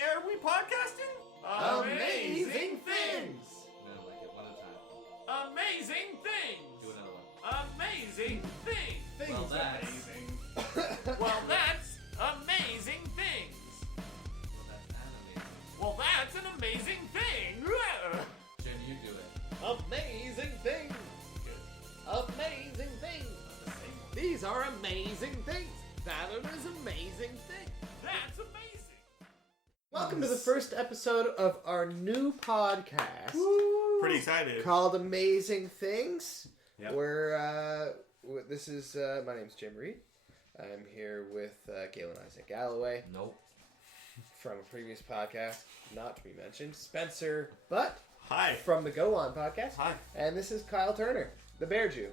Are we podcasting? Amazing things! No, like it one at a time. Amazing things! Do another one. Amazing things! Well, that's amazing. Well, that's amazing things! Well, that's Well, that's an amazing. an amazing thing! Jen, you do it. Amazing things! Amazing things! Not the same one. These are amazing things! That is amazing thing! That's amazing! Welcome to the first episode of our new podcast Pretty excited. called Amazing Things. Yep. This is, my name's Jim Reed. I'm here with Galen Isaac Galloway Nope. from a previous podcast, not to be mentioned, Spencer Butt Hi. from the Go On podcast. Hi. And this is Kyle Turner, the Bear Jew.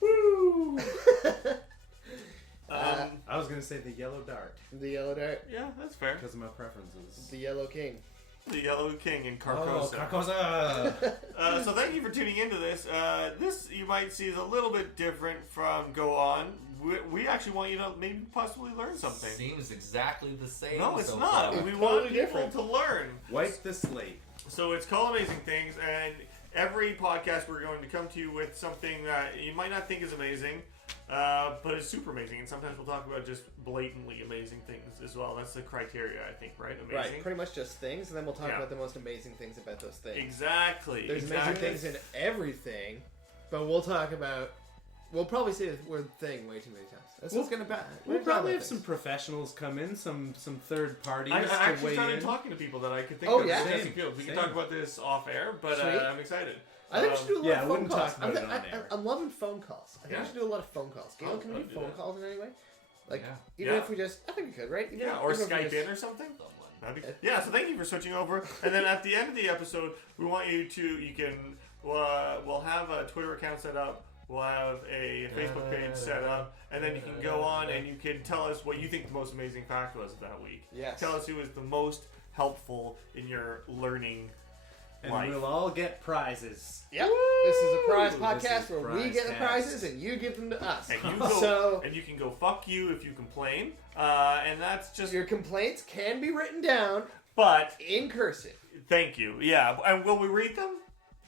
Woo! Uh, I was gonna say the yellow dart The Yellow Dart, Yeah, that's fair. because of my preferences. the Yellow King. The Yellow King in Oh, Carcosa. Carcosa! So thank you for tuning into this. This, you might see, is a little bit different from Go On. We actually want you to maybe possibly learn something. Seems exactly the same. No, it's so not. far. We It's want totally people different. to learn. Wipe the slate. So it's called Amazing Things, and every podcast we're going to come to you with something that you might not think is amazing, but it's super amazing. And sometimes we'll talk about just blatantly amazing things as well. That's the criteria, I think, right? Amazing. Right, pretty much just things, and then we'll talk Yeah. about the most amazing things about those things. Exactly. There's exactly. amazing things in everything, but we'll probably say the word thing way too many times. That's what's gonna bad. We'll probably have some professionals come in, some third parties I to actually weigh started in. talking to people that I could think Oh, of. yeah? Same. Same. Field. We can Same. talk about this off air, but Sweet. I'm excited. I think we should do a lot Yeah, I of phone wouldn't calls. talk about it on air. I'm loving phone calls. I think Yeah. we should do a lot of phone calls. Galen, Oh, can we I'll do do phone that. calls in any way? Like, Yeah. even Yeah. if we just, I think we could, right? Even Yeah, if- or even if we Skype just- in or something. Someone. Yeah, so thank you for switching over. And then at the end of the episode, we want you to, we'll have a Twitter account set up. We'll have a Facebook page set up. And then you can go on and you can tell us what you think the most amazing fact was that week. Yes. Tell us who was the most helpful in your learning And life. we'll all get prizes. Yep. This is a prize This podcast is where we prize get the cast. prizes and you give them to us. And you go, So- and you can go fuck you if you complain. And that's just. Your complaints can be written down But in cursive. thank you. Yeah. And will we read them?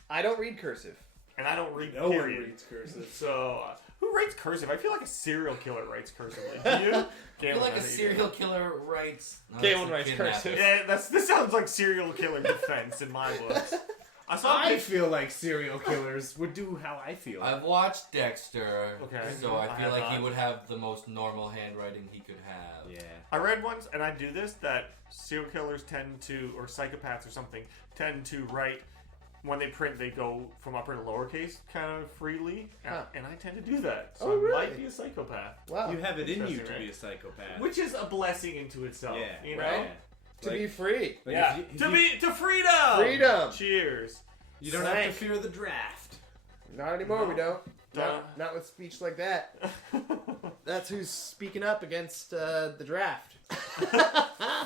I don't read cursive. And I don't read No one period. reads cursive. So, who writes cursive? I feel like a serial killer writes cursively. Do you? I feel like a serial killer writes. No, Galen that's a writes kidnapper. cursive. Yeah, this sounds like serial killer defense in my books. I saw. a I pic- feel like serial killers would do how I feel. I've watched Dexter, Okay. so I I feel have like he not. would have the most normal handwriting he could have. Yeah. I read once, and I do this, that serial killers tend to, or psychopaths or something, tend to write, when they print, they go from upper to lowercase kind of freely. Huh. And I tend to do that. So Oh, I really? might be a psychopath. Wow. You have it in you Interesting, to right? be a psychopath. Which is a blessing into itself. Yeah. You know? Right? To Like- be free. Like Yeah. if To you, to freedom! Freedom. Cheers. you don't have to Slank. fear the draft. Not anymore, we don't. Duh. Not with speech like that. That's who's speaking up against the draft.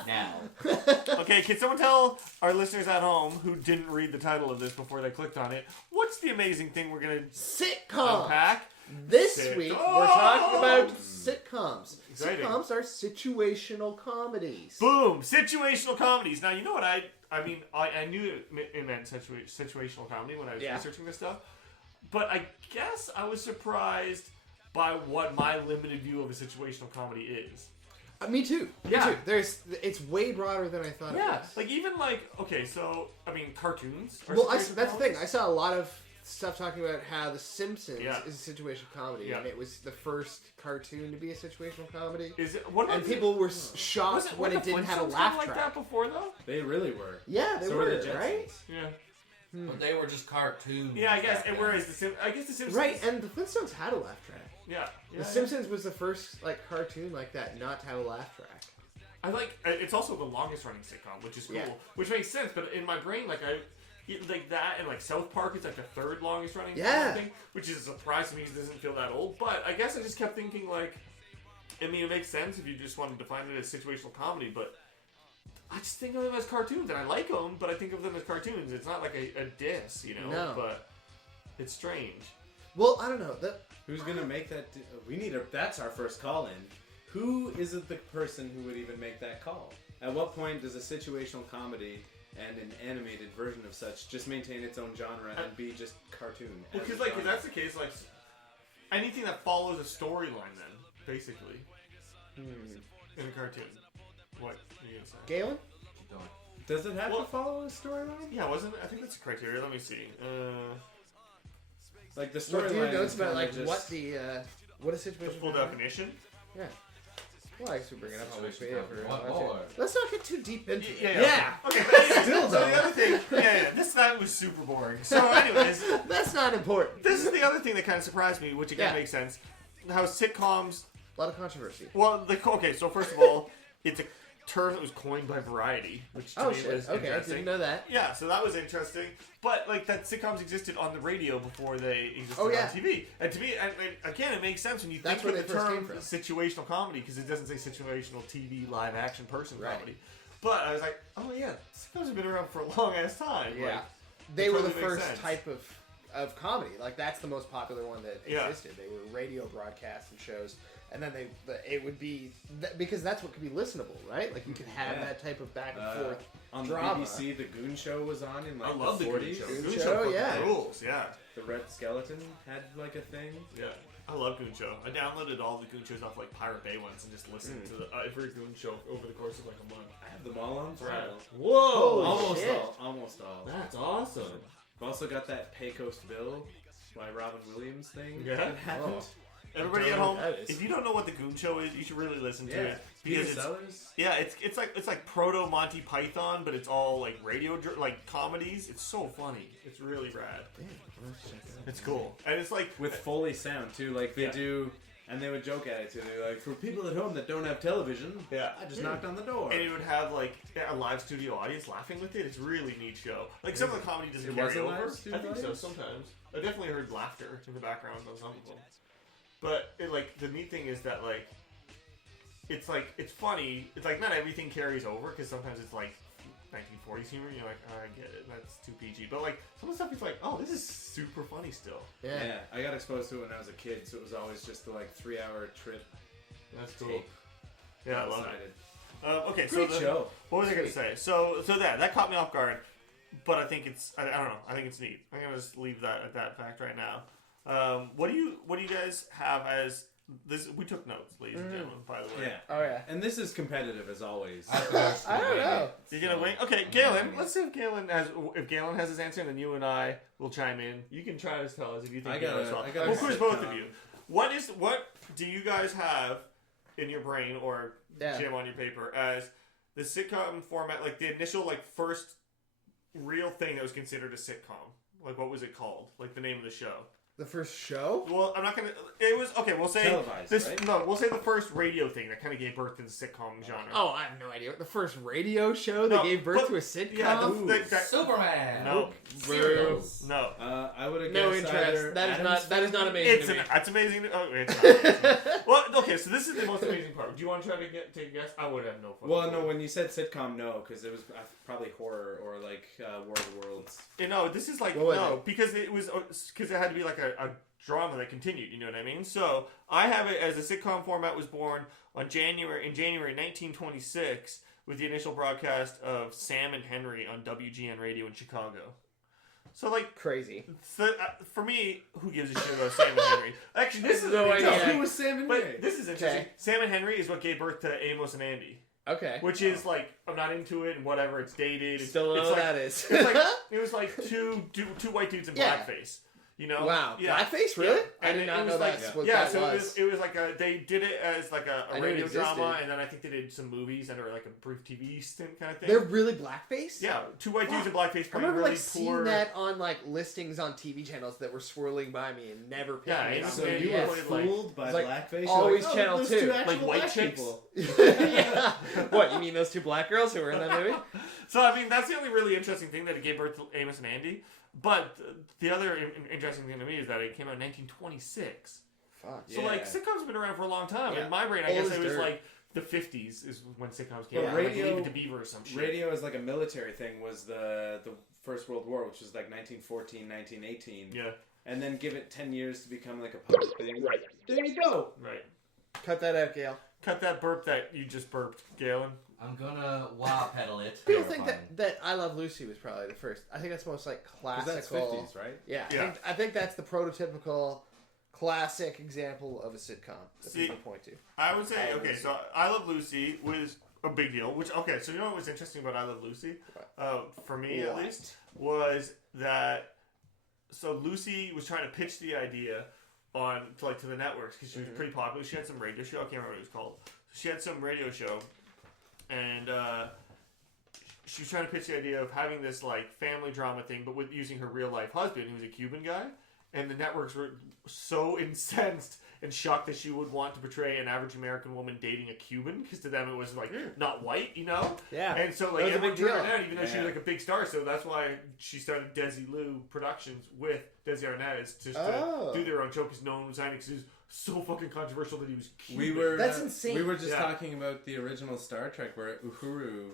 Now, Okay, can someone tell our listeners at home who didn't read the title of this before they clicked on it, what's the amazing thing we're going to Sitcoms. unpack? This Sitcoms. week, we're talking about sitcoms. Exciting. Sitcoms are situational comedies. Boom! Situational comedies. Now, you know what I knew it meant situational comedy when I was Yeah. researching this stuff, but I guess I was surprised by what my limited view of a situational comedy is. Me too. Yeah. Me too. It's way broader than I thought it Yeah, was. like even like, okay, so, I mean, cartoons are Well, situational that's the thing. comedies. I saw a lot of stuff talking about how The Simpsons Yeah. is a situational comedy, Yeah. and it was the first cartoon to be a situational comedy. Is it, what And about people were Was shocked it when the it didn't have a Flintstones laugh kinda track. like that before, though? They really were. Yeah, they So were, the Jetsons. right? Yeah. but they were just cartoons. Yeah, I guess. back And then. whereas the Simpsons, Right, and the Flintstones had a laugh track. yeah, The Simpsons was the first cartoon like that not to have a laugh track. I like. It's also the longest running sitcom, which is cool, Yeah. which makes sense. But in my brain, like that, and like South Park is like the third longest running Yeah. thing, which is a surprise to me because it doesn't feel that old. But I guess I just kept thinking like, I mean, it makes sense if you just want to define it as situational comedy, but I just think of them as cartoons, and I like them, but I think of them as cartoons. It's not like a diss, you know. No. But it's strange. Well, I don't know. Who's gonna make that? We need a. That's our first call in. who is it the person who would even make that call? At what point does a situational comedy and an animated version of such just maintain its own genre and be just cartoon? Well, because if that's the case, like anything that follows a storyline, then basically in a cartoon. What are you gonna say? Galen? Keep going. Does it have to follow a storyline? Yeah, wasn't it? I think that's a criteria. Let me see. Like the What do you storyline notes is about kinda like just... what what a The situation? full definition. Yeah. Well, I guess we bring it up on Situation Wikipedia for what watching. more? Let's not get too deep into it. Yeah. Okay. Still So though. the other thing, this night was super boring. So, anyways, That's not important. this is the other thing that kind of surprised me, which again Yeah. makes sense. How sitcoms. A lot of controversy. Well, okay. So first of all, it's a term that was coined by Variety, which to Oh me shit. was Okay, I interesting. didn't know that. Yeah, so that was interesting. But like that sitcoms existed on the radio before they existed Oh, yeah. on TV. And to me, and again, it makes sense when you That's think where of they the first term came from. situational comedy because it doesn't say situational TV live action person Right. comedy. But I was like, oh yeah, sitcoms have been around for a long ass time. Yeah. Like, They it were the totally makes first sense. type of comedy. Like that's the most popular one that Yeah. existed. They were radio broadcasts and shows, and then it would be because that's what could be listenable, right? Like you could have Yeah. that type of back and forth on drama. the BBC, the Goon Show was on in like I love the the Goon 40s. Show. Goon Goon Show, Show fucking yeah. rules. Yeah. The Red Skeleton had like a thing. Yeah. I love Goon Show. I downloaded all the Goon Shows off like Pirate Bay once and just listened to every Goon Show over the course of like a month. I have them all on Right. file. Whoa! Holy Almost shit. all. Almost all. That's awesome. I've also got that Pecos Bill by Robin Williams thing Yeah? that happened. Oh. Everybody I at don't know home, what that is. if you don't know what the Goon Show is, you should really listen to Yeah. it Peter because it's Sellers. yeah, it's like proto Monty Python, but it's all like like comedies. It's so funny. It's really rad. It's cool, and it's like With Foley sound too, like they Yeah. do, and they would joke at it too. They're like, for people at home that don't have television, Yeah. I just knocked on the door. and it would have like a live studio audience laughing with it. It's a really neat show. Like some of the comedy doesn't It carry was a live over. studio I think so audience? sometimes. I definitely heard laughter in the background on some of them. But like the neat thing is that like it's funny. It's like not everything carries over because sometimes it's like 1940s humor. You're like, oh, I get it. That's too PG. But like some of the stuff is like, oh, this is super funny still. Yeah. I got exposed to it when I was a kid, so it was always just the like 3-hour trip. That's cool. Tape. Yeah, I love Decided. it. Okay, Great so show. what was I gonna say? So that caught me off guard. But I think it's I don't know. I think it's neat. I'm gonna just leave that at that fact right now. What do you guys have as this? We took notes, ladies and gentlemen. By the way, Yeah. Oh yeah. And this is competitive as always. I don't know. you're gonna wing. Okay, Galen. Let's see if Galen has his answer, and then you and I will chime in. You can try to tell us if you think I gotta- Galen as well. I gotta We'll quiz sit both down. of you. What do you guys have in your brain or Yeah. Jim on your paper as the sitcom format? Like the initial first real thing that was considered a sitcom. Like what was it called? Like the name of the show. The first show? Well, I'm not gonna. It was okay. We'll say Televised, this. right? No, we'll say the first radio thing that kind of gave birth to the sitcom genre. Oh, I have no idea. The first radio show that No, gave birth but- to a sitcom? Yeah, Ooh. Superman. No. Serials. No, I would have No guessed interest. either That is Addams not. That is not Family. amazing. it's amazing. Oh, it's not amazing. Well, okay. So this is the most amazing part. Do you want to try to take a guess? I would have no fun. Well, no, when you said sitcom, no, because it was probably horror or like War of the Worlds. No, this is like What was no it? because it had to be like a drama that continued. You know what I mean? So I have it as a sitcom format was born in January 1926 with the initial broadcast of Sam and Henry on WGN radio in Chicago. So like. Crazy. So, for me, who gives a shit about Sam and Henry? Actually, this is No idea. Who was Sam and But Ray? this is interesting. Okay. Sam and Henry is what gave birth to Amos and Andy, Okay. which is like I'm not into it and whatever. It's dated. It's, Still don't know it's what like, that is. it's like it was like two white dudes in Yeah. blackface. You know? Wow. Yeah. Blackface? Really? Yeah. I And did it not was know like- that's what Yeah, that so was. it was like they did it as like I a knew it radio existed. drama, and then I think they did some movies and or like a brief TV stint kind of thing. They're really blackface? Yeah, two white dudes in blackface I playing remember really like seeing poor. that on like listings on TV channels that were swirling by me and never picked Yeah, me it's up. So Yeah, you yeah. were fooled by It's like blackface? You're always like, Channel those 2. two actual Like white black chicks? people. Yeah. What, you mean those two black girls who were in that movie? So I mean, that's the only really interesting thing that it gave birth to Amos and Andy. But the other interesting thing to me is that it came out in 1926. Fuck. So Yeah. like sitcoms have been around for a long time. Yeah. In my brain, I Old guess as it was dirt. like the 50s is when sitcoms came But out. radio- like Leave It to Beaver or some shit. Radio as like a military thing was the First World War, which was like 1914, 1918. Yeah, And then give it 10 years to become like a public thing. Right. There you go. right. Cut that out, Gail. cut that burp that you just burped, Galen. I'm gonna wah pedal it. People think that I Love Lucy was probably the first. I think that's most like classical. Because that's 50s, right? Yeah. Yeah. I think that's the prototypical classic example of a sitcom that people point to. I would say, okay, so I Love Lucy was a big deal. Which, okay, so you know what was interesting about I Love Lucy? For me, at least, was that, so Lucy was trying to pitch the idea to the networks because she was pretty popular. She had some radio show. I can't remember what it was called. She had some radio show, and she was trying to pitch the idea of having this like family drama thing, but with using her real life husband, who was a Cuban guy. And the networks were so incensed and shocked that she would want to portray an average American woman dating a Cuban, because to them it was like not white, you know. Yeah. And so like everyone turned her down, even though she was like a big star. So that's why she started Desilu Productions with Desi Arnaz to do their own show, because no one was signing, because it was so fucking controversial that he was Cuban. That's insane. We were just talking about the original Star Trek, where Uhuru,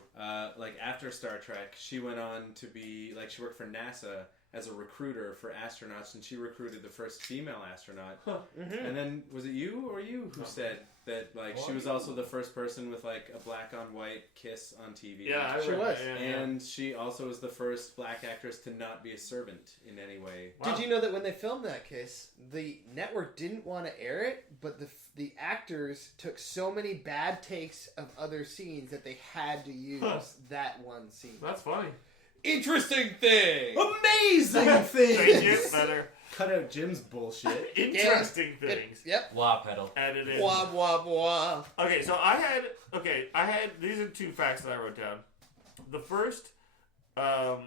like after Star Trek, she went on to be like, she worked for NASA as a recruiter for astronauts, and she recruited the first female astronaut. And then was it you who said that like she was also the first person with like a black on white kiss on TV? Yeah, she was. And she also was the first black actress to not be a servant in any way. Wow. Did you know that when they filmed that kiss, the network didn't want to air it, but the actors took so many bad takes of other scenes that they had to use that one scene. That's funny. Interesting thing. Amazing thing. Thank you. Better. Cut out Jim's bullshit. Interesting things. Yep. Wah pedal. Added in. Wah wah wah. Okay, so I had these are two facts that I wrote down. The first, I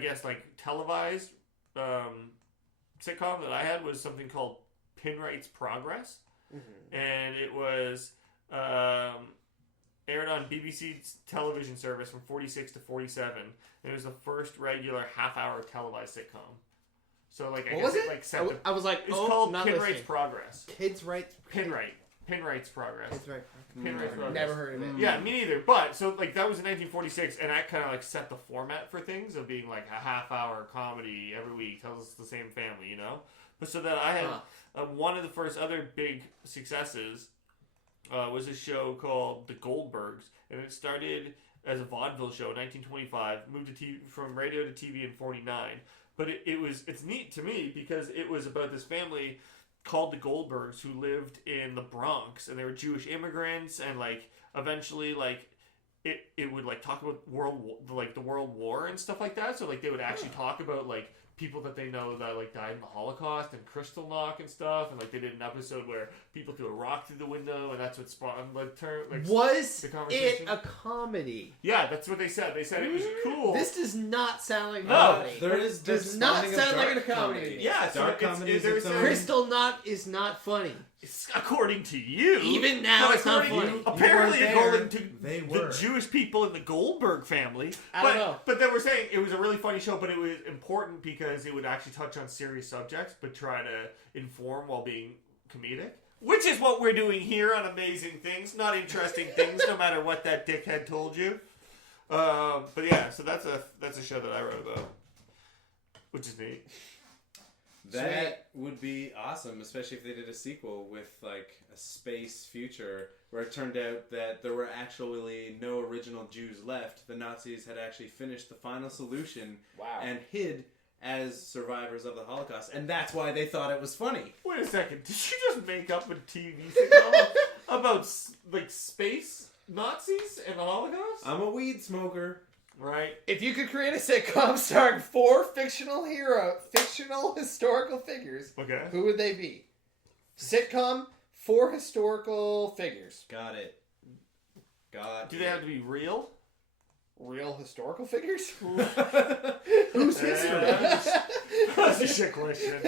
guess like televised sitcom that I had was something called Pinwright's Progress, and it was aired on BBC's television service from 46 to 47. And it was the first regular half-hour televised sitcom. So like I guess it like set the, I was like, it's called Pinwright's Progress. Kids Rights. Pinwright's Progress. Kids Right. Pinwright's Progress. Never heard of it. Yeah, me neither. But so like that was in 1946, and that kind of like set the format for things of being like a half-hour comedy every week tells us the same family, you know. But so that I had one of the first other big successes was a show called The Goldbergs, and it started as a vaudeville show in 1925, moved to TV, from radio to TV in 49. But it's neat to me because it was about this family called the Goldbergs who lived in the Bronx, and they were Jewish immigrants, and like eventually like it would like talk about the World War and stuff like that. So like they would actually talk about like people that they know that like died in the Holocaust and Kristallnacht and stuff, and like they did an episode where people threw a rock through the window, and that's what spawned the term. Like, was the conversation. it a comedy? Yeah, that's what they said. They said it was cool. This does not sound like a No, comedy. There is does not sound like a comedy. Yeah, so dark comedy is its own. Kristallnacht is not funny. According to you, Even now, it's not funny. Apparently, You weren't according there. to They the were. Jewish people in the Goldberg family, I don't know. But they were saying it was a really funny show, but it was important because it would actually touch on serious subjects, but try to inform while being comedic. Which is what we're doing here on Amazing Things, not interesting things, no matter what that dickhead told you. But yeah, so that's a show that I wrote about, which is neat. That would be awesome, especially if they did a sequel with like a space future where it turned out that there were actually no original Jews left. The Nazis had actually finished the final solution and hid as survivors of the Holocaust, and that's why they thought it was funny. Wait a second, did you just make up a TV sitcom about like space Nazis and the Holocaust? I'm a weed smoker. Right. If you could create a sitcom starring 4 fictional historical figures, Okay. who would they be? Sitcom, 4 historical figures. Got it. Do they have to be real? Real historical figures? Who's history? That's a shit question.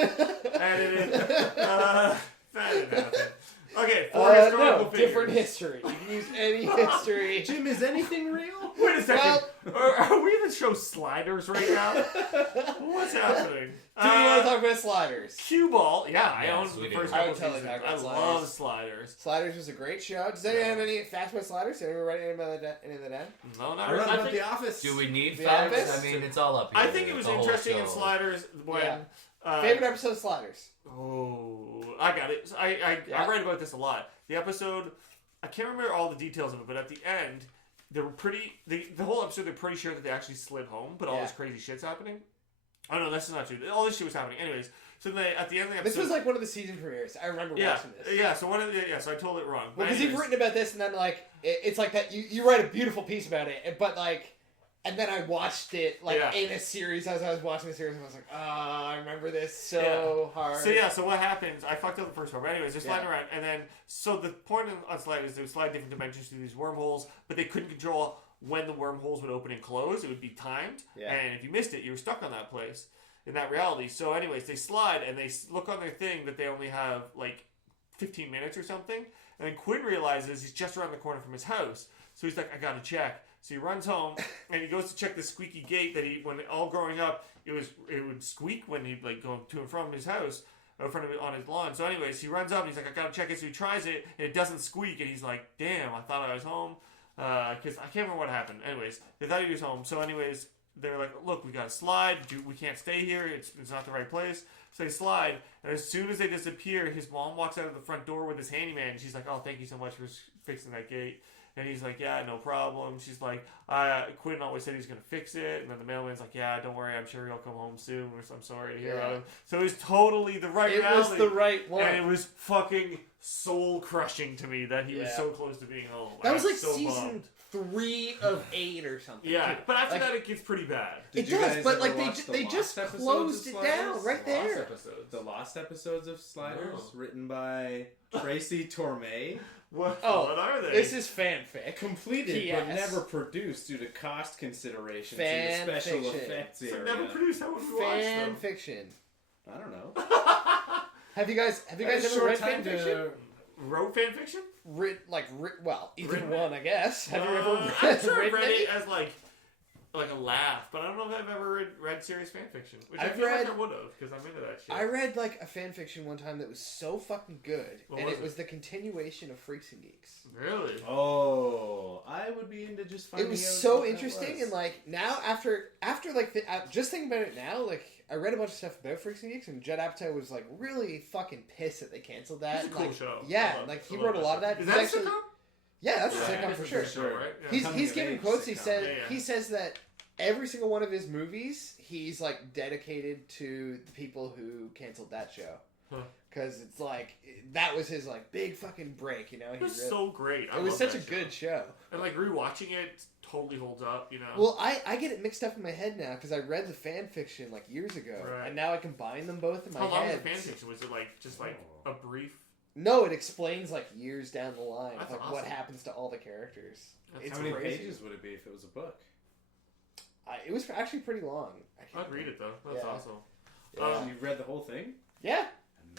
Added in. That didn't happen. Okay, 4 historical figures. Different history. You can use any history. Jim, is anything real? Wait a second. Are we in the show Sliders right now? What's happening? Do you want to talk about Sliders? Cue Ball. Yeah, I Yes, own we the do. first I couple would totally seasons. talk about I Sliders. love Sliders. Sliders was a great show. Does anyone have any facts about Sliders? Did anyone write any about any of the dead? No, not I wrote really. about The Office. Do we need The facts? Office? I mean, it's all up here. I think it was The whole interesting in show. Sliders when... Yeah. Favorite episode of Sliders? Oh, I got it. I write about this a lot. The episode I can't remember all the details of it, but at the end, they were the whole episode, they're pretty sure that they actually slid home, but all this crazy shit's happening. Oh no, that's not true. All this shit was happening. Anyways, so at the end of the episode... This was like one of the season premieres. I remember watching this. Yeah, so so I told it wrong. Well, because you've written about this, and then, like, it's like that, you write a beautiful piece about it, but, like... And then I watched it, in a series as I was watching the series, and I was like, I remember this so hard. So what happens, I fucked up the first part, but anyways, they're sliding around, and then, so the point on slide is they would slide different dimensions through these wormholes, but they couldn't control when the wormholes would open and close. It would be timed, and if you missed it, you were stuck on that place, in that reality. So anyways, they slide, and they look on their thing that they only have, 15 minutes or something, and then Quinn realizes he's just around the corner from his house, so he's like, I gotta check. So he runs home and he goes to check the squeaky gate that when all growing up, it would squeak when he'd go to and from his house, in front of it on his lawn. So anyways, he runs up and he's like, I gotta check it. So he tries it and it doesn't squeak and he's like, damn, I thought I was home. Because I can't remember what happened. Anyways, they thought he was home. So anyways, they're like, look, we gotta slide. We can't stay here. It's not the right place. So they slide, and as soon as they disappear, his mom walks out of the front door with his handyman. And she's like, oh, thank you so much for fixing that gate. And he's like, yeah, no problem. She's like, Quinn always said he was going to fix it. And then the mailman's like, yeah, don't worry. I'm sure he'll come home soon. Or I'm sorry to hear about him. So it was totally the right reality. It was the right one. And it was fucking soul-crushing to me that he was so close to being home. That was like so season 3 of 8 or something. Yeah, but after that it gets pretty bad. It does, but they just closed it down right there. The Lost episodes of Sliders, written by Tracy Torme. What are they? This is fanfic. Completed, but never produced due to cost considerations in the special effects area. So never produced, how would we watch them? Fan fiction. I don't know. Have you guys ever read fan fiction? Wrote fan fiction? Either one, I guess. Have you ever I'm sure I've read it as like a laugh, but I don't know if I've ever read serious fan fiction. Which I feel like I would have, because I'm into that shit. I read a fan fiction one time that was so fucking good, it was the continuation of Freaks and Geeks. Really? Oh, I would be into just finding out. It was so interesting, and now after just thinking about it now, I read a bunch of stuff about Freaks and Geeks, and Judd Apatow was really fucking pissed that they canceled that. It's a cool show. Yeah, he wrote a lot of that. Is that a sitcom? Yeah, that's a sitcom for sure. Show, right? Yeah. He's giving quotes. He says that every single one of his movies, he's dedicated to the people who canceled that show. Because it's that was his big fucking break, you know. It was so great. It was such a good show. And rewatching it totally holds up, you know. Well, I get it mixed up in my head now because I read the fan fiction years ago, and now I combine them both in my head. How long was the fan fiction? Was it just a brief? No, it explains years down the line That's what awesome. happens to all the characters. How many pages would it be if it was a book? It was actually pretty long. I'd read it though. That's awesome. Yeah. You read the whole thing? Yeah.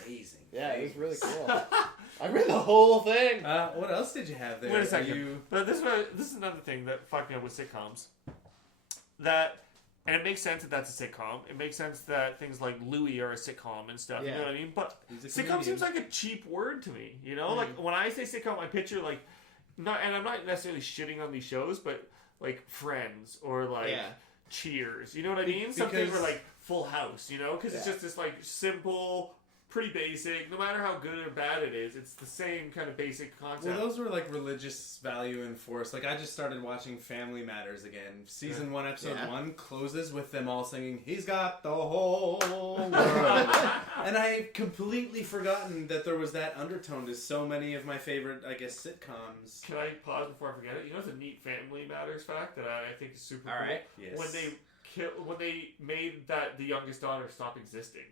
Amazing. Yeah, it was really cool. I read the whole thing. What else did you have there? Wait a second. But this is another thing that fucked me up with sitcoms. And it makes sense that that's a sitcom. It makes sense that things like Louie are a sitcom and stuff. Yeah. You know what I mean? But sitcom seems like a cheap word to me. You know, when I say sitcom, I picture and I'm not necessarily shitting on these shows, but Friends or Cheers. You know what I mean? Something where Full House. You know, because it's just this simple, pretty basic. No matter how good or bad it is, it's the same kind of basic concept. Well, those were religious value enforced. I just started watching Family Matters again. Season 1, episode 1 closes with them all singing, "He's got the whole world." And I completely forgotten that there was that undertone to so many of my favorite, sitcoms. Can I pause before I forget it? You know, it's a neat Family Matters fact that I think is super cool. Right. Yes. When they made the youngest daughter stop existing.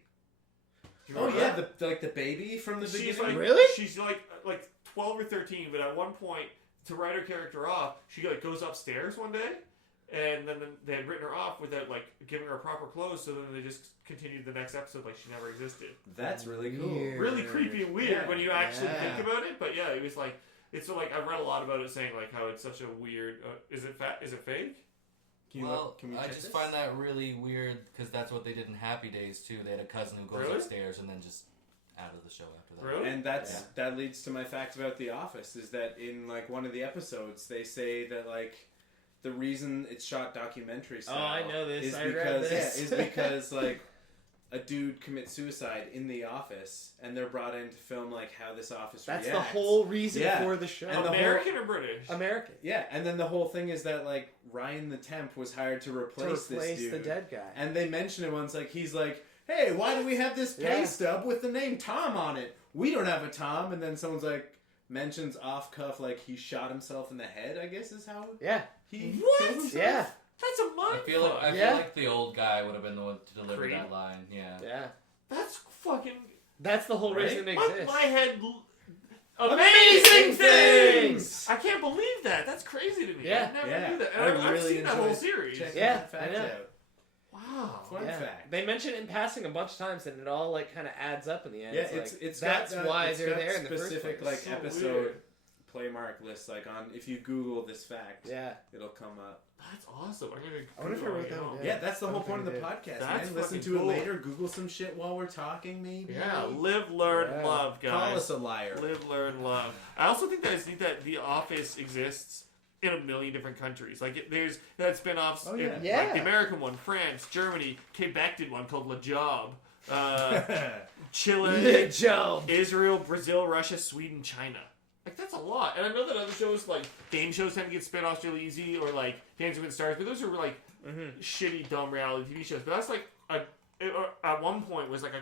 Oh yeah, the baby from the beginning. Really? She's 12 or 13, but at one point, to write her character off, she goes upstairs one day, and then they had written her off without giving her proper clothes. So then they just continued the next episode like she never existed. That's really cool. Really creepy and weird when you actually think about it. But yeah, it was it's I read a lot about it saying how it's such a weird. Is it fake? Can I just find that really weird because that's what they did in Happy Days too. They had a cousin who goes upstairs and then just out of the show after that. Really? And that leads to my fact about The Office is that in one of the episodes they say that the reason it's shot documentary style. Oh, I know this. Is I because read this. is because a dude commits suicide in the office, and they're brought in to film like how this office That's reacts. the whole reason for the show. And American or British? American. Yeah, and then the whole thing is that like Ryan the Temp was hired to replace this dude, the dead guy. and they mention it once. Like he's like, "Hey, why do we have this pay stub with the name Tom on it? We don't have a Tom." And then someone's like mentions off cuff like he shot himself in the head. I guess is how he killed himself. Yeah. That's a mind. I feel like the old guy would have been the one to deliver that line. Yeah. Yeah. That's fucking. That's the whole reason it exists. My head. Amazing things! I can't believe that. That's crazy to me. Yeah. I never knew that. And I've seen that whole series. Yeah, I know. Wow. Fun fact. They mention it in passing a bunch of times, and it all like kind of adds up in the end. Yeah, it's that's why they're there in the first specific place. like So episode weird. play mark lists. Like on if you Google this fact, it'll come up. That's awesome. I wonder if I wrote that one down. Yeah, that's the whole point of the podcast, That's man. Listen fucking to cool. it later. Google some shit while we're talking, maybe. Yeah, live, learn, love, guys. Call us a liar. Live, learn, love. I also think that The Office exists in a million different countries. Like, there's had spin-offs. Oh, yeah. Like the American one, France, Germany. Quebec did one called La Job. Chile, Israel, Brazil, Russia, Sweden, China. Like, that's a lot. And I know that other shows, like, game shows tend to get spin-offs really easy, or, like, Dancing with the Stars, but those are, like, shitty, dumb reality TV shows. But that's, like, at one point was, like, a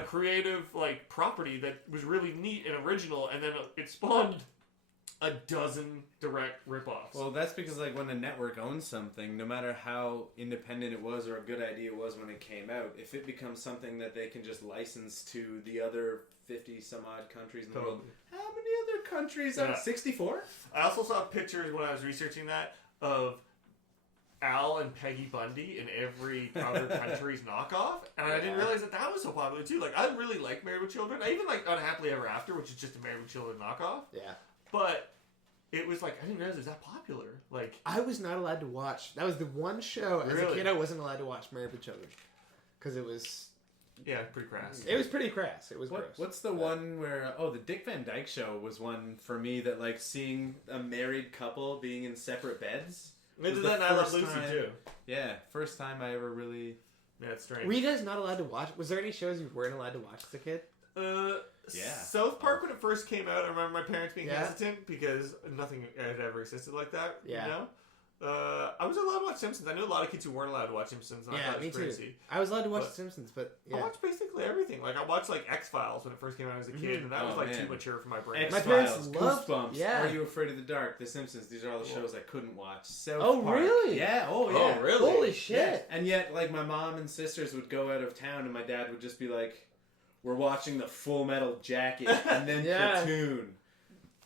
creative like property that was really neat and original, and then it spawned a dozen direct ripoffs. Well, that's because like when a network owns something, no matter how independent it was or a good idea it was when it came out, if it becomes something that they can just license to the other 50 some odd countries in the world. How many other countries are 64? I also saw pictures when I was researching that of Al and Peggy Bundy in every other country's knockoff, and I didn't realize that was so popular too. Like, I really like Married with Children. I even like Unhappily Ever After, which is just a Married with Children knockoff. Yeah. But it was like, I didn't realize it was that popular. Like, I was not allowed to watch. That was the one show as a kid I wasn't allowed to watch Married with Children because it was. Yeah, pretty crass. It was pretty crass. It was gross. What's the one where... the Dick Van Dyke Show was one for me that, like, seeing a married couple being in separate beds. They did that in I Love Lucy, too. Yeah, first time I ever really... Yeah, it's strange. Were you guys not allowed to watch? Was there any shows you weren't allowed to watch as a kid? South Park, when it first came out, I remember my parents being hesitant because nothing had ever existed like that. Yeah. You know? I was allowed to watch Simpsons. I knew a lot of kids who weren't allowed to watch Simpsons. And I thought it was crazy. I was allowed to watch Simpsons, but I watched basically everything. Like, I watched like X-Files when it first came out as a kid, and that was like too mature for my brain. X-Files, Goosebumps, Are You Afraid of the Dark, The Simpsons. These are all the shows I couldn't watch. South Park. Really? Yeah. Oh, really? Holy shit! Yeah. And yet, like, my mom and sisters would go out of town, and my dad would just be like, "We're watching the Full Metal Jacket," and then Platoon.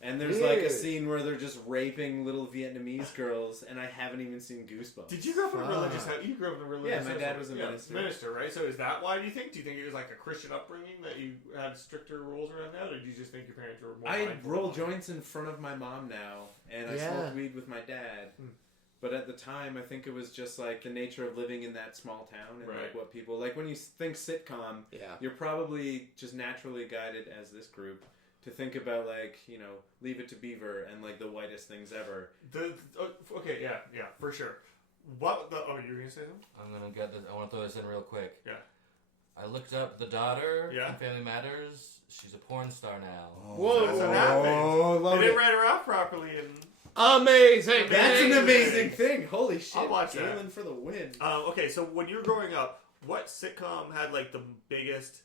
And there's like a scene where they're just raping little Vietnamese girls, and I haven't even seen Goosebumps. Did you grow up in a religious house? You grew up in a religious house? Yeah, my dad was a minister. Minister, right? So is that why, do you think? Do you think it was like a Christian upbringing that you had stricter rules around that, or do you just think your parents were more I roll joints in front of my mom now, and I smoke weed with my dad. But at the time, I think it was just like the nature of living in that small town and like what people... Like when you think sitcom, you're probably just naturally guided as this group to think about, like, you know, Leave It to Beaver and, like, the whitest things ever. Okay, yeah, for sure. What the... Oh, you were going to say something? I'm going to get this... I want to throw this in real quick. Yeah. I looked up the daughter from Family Matters. She's a porn star now. Whoa. That's what happened. They didn't write her out properly and... Amazing! That's an amazing thing. Holy shit. I'll watch Galen that. for the win. Okay, so when you were growing up, what sitcom had, like, the biggest...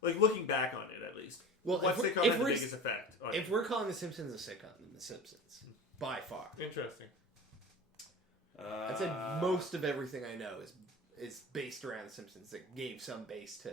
Like, looking back on it, at least. Well, what sitcom had the biggest effect on if we're calling The Simpsons a sitcom, then The Simpsons. By far. Interesting. I'd say most of everything I know is based around The Simpsons that gave some base to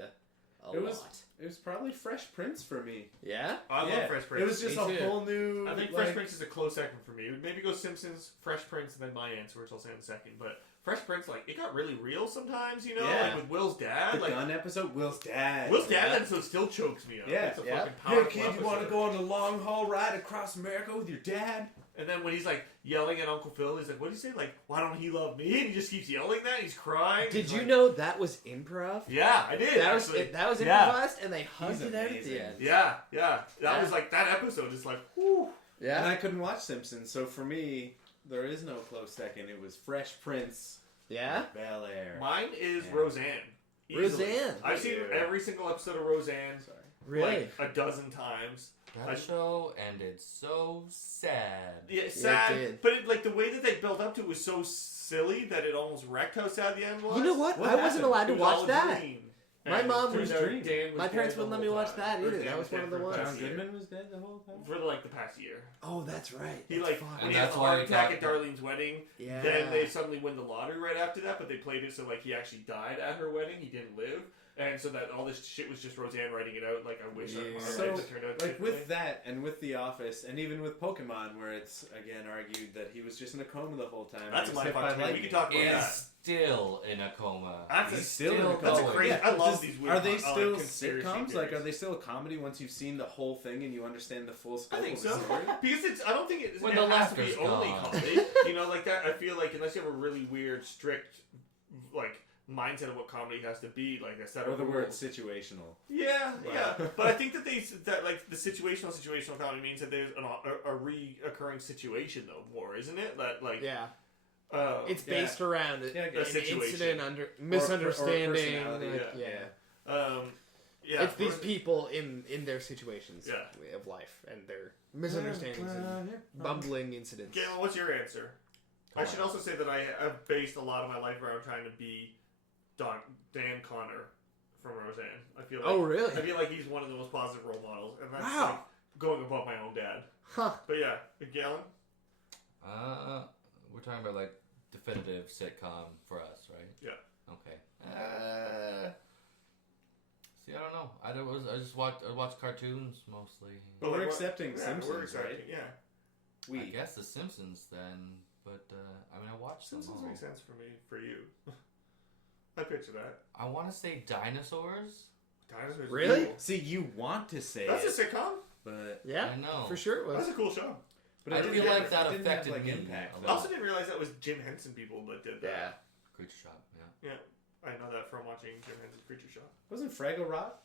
a lot. It was probably Fresh Prince for me. Yeah? I love Fresh Prince. It was just a whole new... I think Fresh Prince is a close second for me. It would maybe go Simpsons, Fresh Prince, and then my answer, which I'll say in a second. But Fresh Prince, like, it got really real sometimes, you know? Like with Will's dad. The gun episode, Will's dad. Will's dad episode still chokes me up. Yeah. It's a fucking powerful Hey, kid, episode. you want to go on a long haul ride across America with your dad? And then when he's, like, yelling at Uncle Phil, he's like, what do you say? Like, why don't he love me? And he just keeps yelling that. He's crying. Did you know that was improv? Yeah, I did. That was improvised, and they hugged it out at the end. Yeah. That was, like, that episode is like, whew. Yeah. And I couldn't watch Simpsons, so for me, there is no close second. It was Fresh Prince. Yeah? Bel Air. Mine is Roseanne. Easily. Roseanne. I've seen every single episode of Roseanne. Really? Like a dozen times. That show ended so sad. Yeah, sad. It did. But like the way that they built up to it was so silly that it almost wrecked how sad the end was. You know what? I wasn't allowed to watch that. My mom was dream. My parents wouldn't let me watch that either. That was one of the ones. John Goodman was dead the whole time? For like the past year. Oh, that's right. He that's when he had a heart attack at Darlene's wedding, then they suddenly win the lottery right after that, but they played it so like he actually died at her wedding, he didn't live. And so that all this shit was just Roseanne writing it out. Like I wish that turned out like with that and with The Office and even with Pokemon, where it's again argued that he was just in a coma the whole time. That's my fuck. We can talk about that. Still in a coma. He's still in a coma. That's crazy. I love these weird. Are they still sitcoms? Like, are they still a comedy once you've seen the whole thing and you understand the full scope? I think of so. the story? Because I don't think it When has to be only gone. comedy. You know, like that. I feel like unless you have a really weird, strict, like mindset of what comedy has to be, like a set Or of the rules. word situational. Yeah. But I think that like the situational comedy means that there's a reoccurring situation though, more, isn't it? That like it's based around an incident, misunderstanding. It's these people in their situations of life and their misunderstandings and bumbling incidents. Galen, what's your answer? I should also say that I have based a lot of my life around trying to be Dan Connor from Roseanne. I feel like, really? I feel like he's one of the most positive role models, and that's like going above my own dad. Huh. But yeah, Galen? We're talking about like definitive sitcom for us, right? Yeah. Okay. See, I don't know. I just watch cartoons mostly. But we're accepting Simpsons, we're accepting, right? Yeah. I guess The Simpsons then, but I mean I watched them. Simpsons makes sense for you. I picture that. I want to say Dinosaurs. Dinosaurs. Really? Cool. See, you want to say that's a sitcom? But yeah, I know for sure it was. That's a cool show. But I feel like that affected like me. impact. I also didn't realize that was Jim Henson people that did that. Yeah. Creature Shop. Yeah. I know that from watching Jim Henson's Creature Shop. Wasn't Fraggle Rock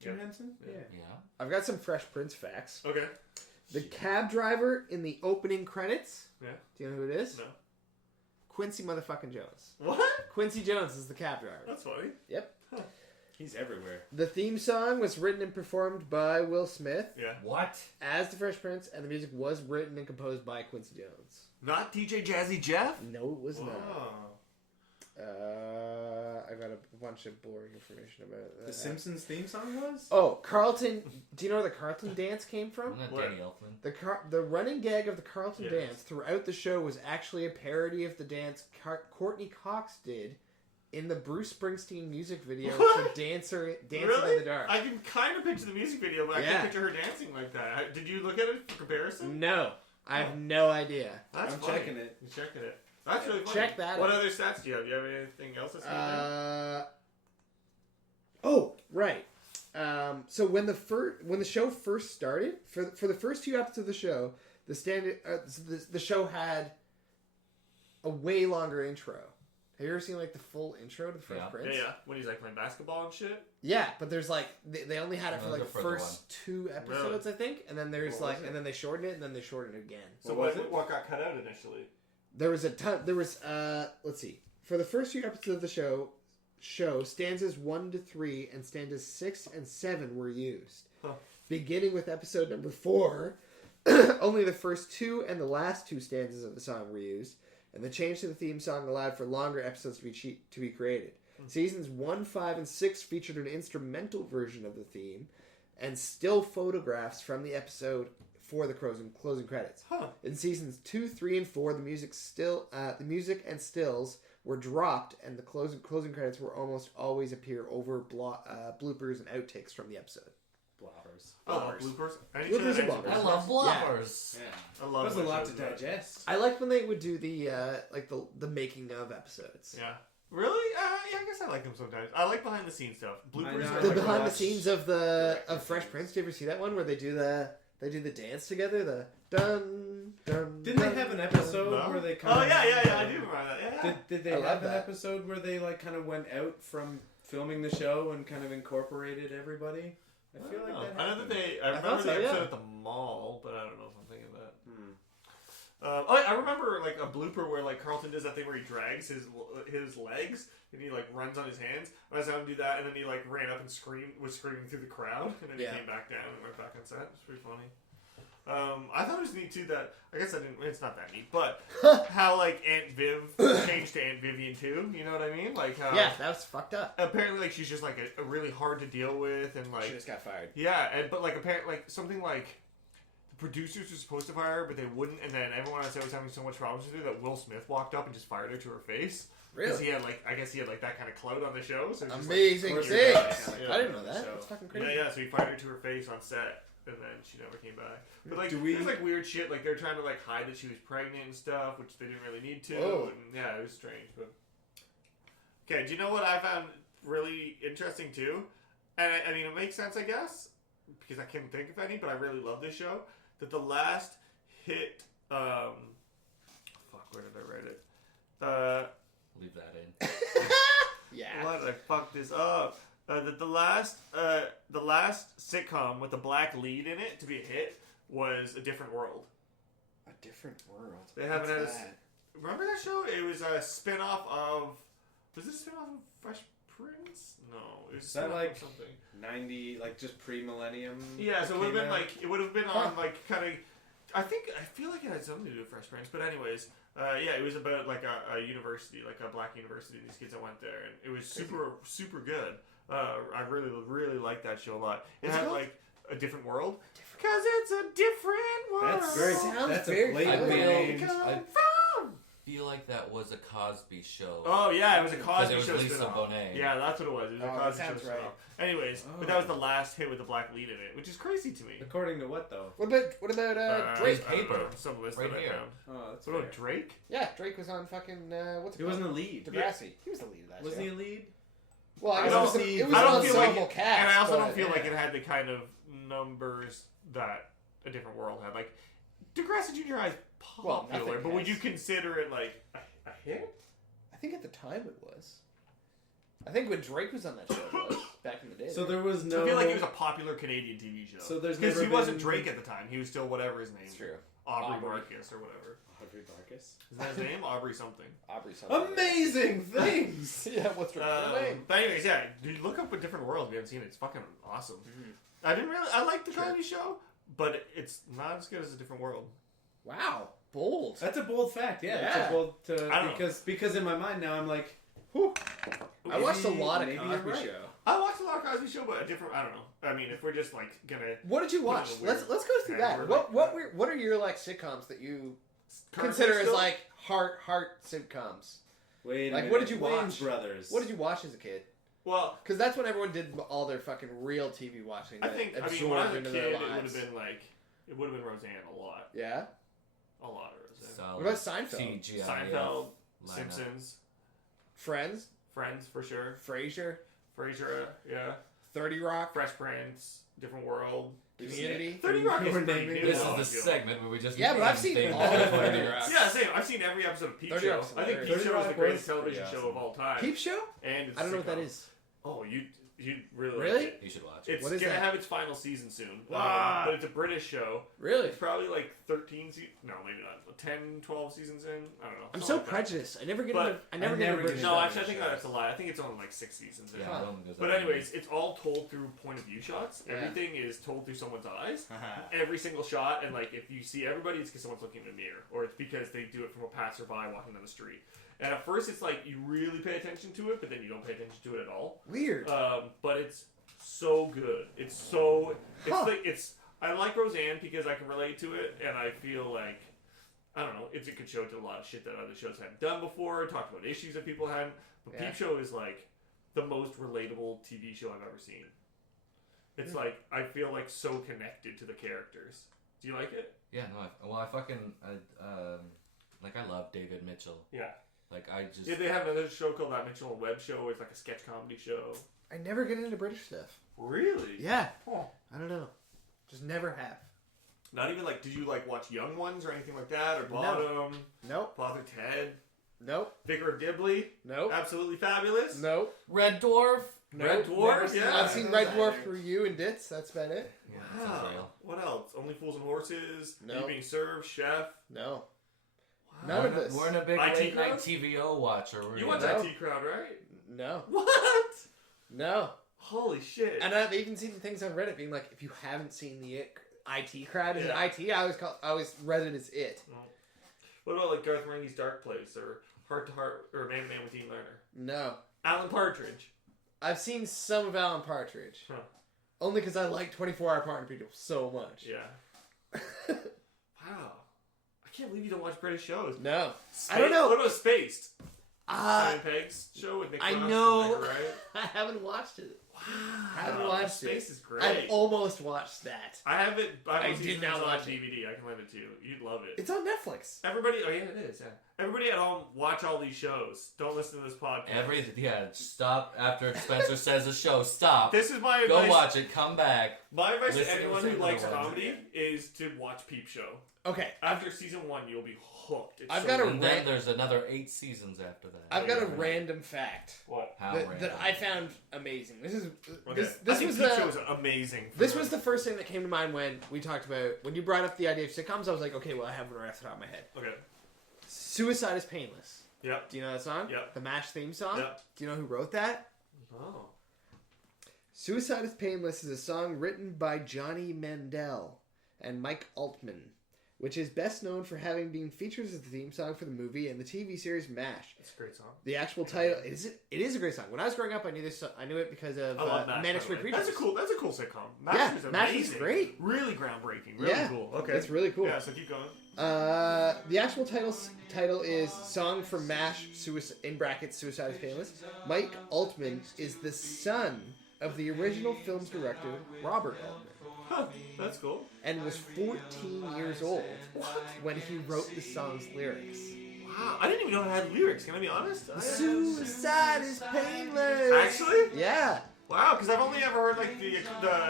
Jim Henson? Yeah. I've got some Fresh Prince facts. Okay. The cab driver in the opening credits. Yeah. Do you know who it is? No. Quincy motherfucking Jones. What? Quincy Jones is the cab driver. That's funny. Yep. Huh. He's everywhere. The theme song was written and performed by Will Smith. Yeah. What? As the Fresh Prince, and the music was written and composed by Quincy Jones. Not DJ Jazzy Jeff? No, it was Wow. not. I got a bunch of boring information about that. The Simpsons theme song was? Oh, Carlton. Do you know where the Carlton dance came from? Wasn't that Danny Elfman? The running gag of the Carlton dance throughout the show was actually a parody of the dance Courtney Cox did in the Bruce Springsteen music video for Dancing in the Dark. I can kind of picture the music video, but I can't picture her dancing like that. Did you look at it for comparison? No. I have no idea. That's I'm funny. checking it. You're checking it. That's really funny. Check that What out. other stats do you have? Do you have anything else that's Oh, right. So when the show first started, for the first 2 episodes of the show, the show had a way longer intro. Have you ever seen like the full intro to the Fresh Prince? Yeah. When he's like playing basketball and shit. Yeah, but there's like they only had it for like the first 2 episodes, Really? I think, and then there's and then they shortened it, and then they shortened it again. So what got cut out initially? There was a ton. There was let's see. For the first 2 episodes of the show stanzas 1 to 3 and stanzas 6 and 7 were used. Huh. Beginning with episode number 4, only the first 2 and the last 2 stanzas of the song were used, and the change to the theme song allowed for longer episodes to be created. Seasons 1, 5, and 6 featured an instrumental version of the theme, and still photographs from the episode for the closing credits. Huh. In seasons 2, 3, and 4, the music and stills were dropped, and the closing credits will almost always appear over bloopers and outtakes from the episode. Bloppers. Oh, bloopers. Bloopers and bloppers. I love bloppers. Yeah. I love That was a lot to shows, digest. I like when they would do the the making of episodes. Yeah. Really? Yeah, I guess I like them sometimes. I like behind the scenes stuff. Bloopers are The like behind the scenes of Fresh Prince. Do you ever see that one where they do the dance together? The dun dun. Didn't they have an episode where they kind of... of... Oh, yeah, I do remember that. Yeah. Did they have an episode where they like kind of went out from filming the show and kind of incorporated everybody? I feel like that happened. I remember the episode at the mall, but I don't know if I'm thinking of that. I remember like a blooper where like Carlton does that thing where he drags his legs and he like runs on his hands. I saw him do that, and then he like ran up and was screaming through the crowd, and then he came back down and went back on set. It's pretty funny. I thought it was neat too that I guess I didn't. It's not that neat, but how like Aunt Viv changed to Aunt Vivian too. You know what I mean? Like how, that was fucked up. Apparently, like she's just like a really hard to deal with, and like she just got fired. Yeah, but like apparently, like something like the producers were supposed to fire her, but they wouldn't, and then everyone on set was having so much problems with her that Will Smith walked up and just fired her to her face. Really? Because he had like, I guess he had like that kind of clout on the show. So amazing like, things. Yeah, I didn't know that. That's fucking crazy. Yeah. So he fired her to her face on set. And then she never came back. But like, there's like weird shit. Like they're trying to like hide that she was pregnant and stuff, which they didn't really need to. Whoa. And yeah, it was strange. But okay, do you know what I found really interesting too? And I mean, it makes sense, I guess, because I can't think of any. But I really love this show. That the last hit. Fuck, where did I write it? Leave that in. Yeah. Why did I fuck this up? That the last sitcom with a black lead in it to be a hit was A Different World. A Different World. They haven't had remember that show? It was a spin-off of... Was it a spin-off of Fresh Prince? No. It was that like something. 90, like just pre-millennium? Yeah, so it would have been like... It would have been on like kind of... I feel like it had something to do with Fresh Prince, but anyways... yeah, it was about like a university, like a black university, and these kids that went there, and it was super good. I really liked that show a lot. It had like A Different World, because it's a different world. That's very. That's a blatant name. I feel like that was a Cosby show. Oh yeah, it was a Cosby show. Lisa Bonet. Yeah, that's what it was. It was a Cosby show. Right. Anyways, but that was the last hit with the black lead in it, which is crazy to me. According to what though? What about Drake? Paper. Some list Right that I here. found. Oh, that's what about Drake? Yeah, Drake was on fucking what's it He called? wasn't a lead. Degrassi. He was the lead of that Wasn't show. he a lead? Well, I it was an ensemble cast. And I also don't feel like it had the kind of numbers that A Different World had. Like, Degrassi Junior High is popular, but would you consider it like a hit? I think at the time it was. I think when Drake was on that show, it was back in the day. So there was no. I feel like it was a popular Canadian TV show. So there's because never he wasn't been- Drake at the time. He was still whatever his name. It's true. Aubrey Marcus or whatever. Aubrey Marcus. Is that his name? Aubrey something. Aubrey something. Amazing things. Yeah, what's her name? But anyways, yeah, dude, look up A Different World if you haven't seen it. It's fucking awesome. Mm-hmm. I like the Cosby Show, but it's not as good as A Different World. Wow, bold. That's a bold fact. Yeah, Yeah. that's a bold. I don't know. Because in my mind now I'm like, whew. I watched a lot of Maybe Cosby you're right. Show. I watched a lot of Cosby Show, but a different. I don't know. I mean, if we're just like gonna. What did you watch? Let's go through that. What are your like sitcoms that you consider as like heart sitcoms? Wait a like minute. what did you Wayans watch? Brothers. What did you watch as a kid? Well, because that's when everyone did all their fucking real TV watching. I think. I mean, when I was a kid, it would have been like it would have been Roseanne a lot. Yeah. A lot of Roseanne. Solid. What about Seinfeld? TGIF Seinfeld, lineup. Simpsons, Friends, for sure. Frasier, yeah. 30 Rock, Fresh Prince, Different World, Community. 30 Rock is pretty new. This is the segment where we just Yeah, but I've seen things all that of 30 are- Rock. Yeah, same. I've seen every episode of Peep 30 Show. Rock's I think Peep 30 Show is Rock the was greatest pretty television awesome. show of all time. Peep Show? And it's I don't know what that sitcom. is. Oh, you really Really? like it. You should watch it. It's What is gonna that? have its final season soon. Ah. But it's a British show. Really? It's probably like 13 seasons. No, maybe not. 10, 12 seasons in. I don't know. I'm something so like that. prejudiced. I never get But into. I never I get never into get British. No, British actually, I think shows. that's a lie. I think it's only like 6 seasons in. Yeah, Huh. I don't think But there's anyways, it's all told through point of view shots. Yeah. Everything is told through someone's eyes. that Every single shot, and like if you see everybody, it's because someone's looking in a mirror, or it's because they do it from a passerby walking down the street. And at first, it's like you really pay attention to it, but then you don't pay attention to it at all. Weird. But it's so good. It's so. It's Huh. like it's. I like Roseanne because I can relate to it, and I feel like I don't know. It's a good show to a lot of shit that other shows hadn't done before. Talked about issues that people hadn't. But Yeah. Peep Show is like the most relatable TV show I've ever seen. It's like I feel like so connected to the characters. Do you like it? Yeah, no, I fucking, like, I love David Mitchell. Yeah. Like, I just... Yeah, they have another show called That Mitchell and Webb Show. It's like a sketch comedy show. I never get into British stuff. Really? Yeah. Oh. I don't know. Just never have. Not even like, did you like watch Young Ones or anything like that? Or Bottom? Nope. Father Ted? Nope. Vicar of Dibley? Nope. Absolutely Fabulous? Nope. Red Dwarf? Red Nope. Dwarf? Yeah. I've seen Red Dwarf for you and Ditz. That's about it. Yeah, that sounds Wow. real. What else? Only Fools and Horses? No. You Being Served? Chef? No. None of this. We're in a big IT late crowd? night TVO watcher. You went to IT crowd, right? No. What? No. Holy shit. And I've even seen things on Reddit being like, if you haven't seen the IT crowd, is it IT? I always read it as it. What about like Garth Marenghi's Dark Place or Heart to Heart or Man to Man with Dean Lerner? No. Alan Partridge. I've seen some of Alan Partridge. Huh. Only because I like 24-Hour Partner People so much. Yeah. Wow. I can't believe you don't watch British shows. No. Space? I don't know. What about Spaced? Simon Pegg's show with Nick I Frost know. and Edgar Wright? I haven't watched it. Wow. I haven't watched Space it. is great. I've almost watched that. I have it. I did not watch it on DVD. I can lend it to you. You'd love it. It's on Netflix. Everybody, oh yeah, it is. Yeah, everybody at home, watch all these shows. Don't listen to this podcast. Stop after Spencer says a show. Stop. This is my Go advice. watch it. Come back. My advice to Listen to anyone the who likes other ones. comedy is to watch Peep Show. Okay. After season 1, you'll be hooked. It's I've so got a good. And then there's another 8 seasons after that. I've got a random fact What? How that random. I found amazing. This is Okay. this I think was Peep Show the was amazing. this was the first thing that came to mind when we talked about when you brought up the idea of sitcoms. I was like, okay, well, I have one right off the top of my head. Okay. Suicide is Painless. Yep. Do you know that song? Yep. The MASH theme song? Yep. Do you know who wrote that? Oh. Suicide is Painless is a song written by Johnny Mandel and Mike Altman, which is best known for having been featured as the theme song for the movie and the TV series MASH. It's a great song. The actual title it is a great song. When I was growing up, I knew this. I knew it because of I love MASH, Manic by the way. Street Preachers. That's a cool sitcom. MASH Yeah, is amazing. MASH is great. Really groundbreaking. Really cool. Okay. It's really cool. Yeah, so keep going. The actual title is Song for MASH, in brackets, Suicide is Painless. Mike Altman is the son of the original film's director, Robert Altman. Huh, that's cool. And was 14 years old when he wrote the song's lyrics. Wow, I didn't even know it had lyrics. Can I be honest? Suicide is painless. Actually? Yeah. Wow, because I've only ever heard like the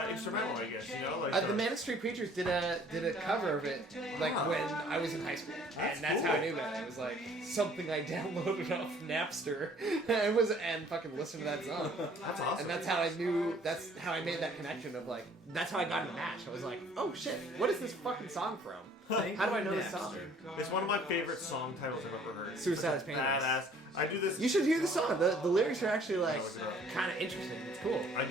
instrumental, I guess. You know, like The Manic Street Preachers did a cover of it like when I was in high school, and that's how I knew that. It was like something I downloaded off Napster, and fucking listened to that song. That's awesome. And that's how I knew. That's how I made that connection of like. That's how I got into MASH. I was like, oh shit, what is this fucking song from? How do I know this song? It's one of my favorite song titles I've ever heard. Suicide is Painless. Badass. I do this. You should hear the song. The lyrics are actually like kind of interesting. It's cool. I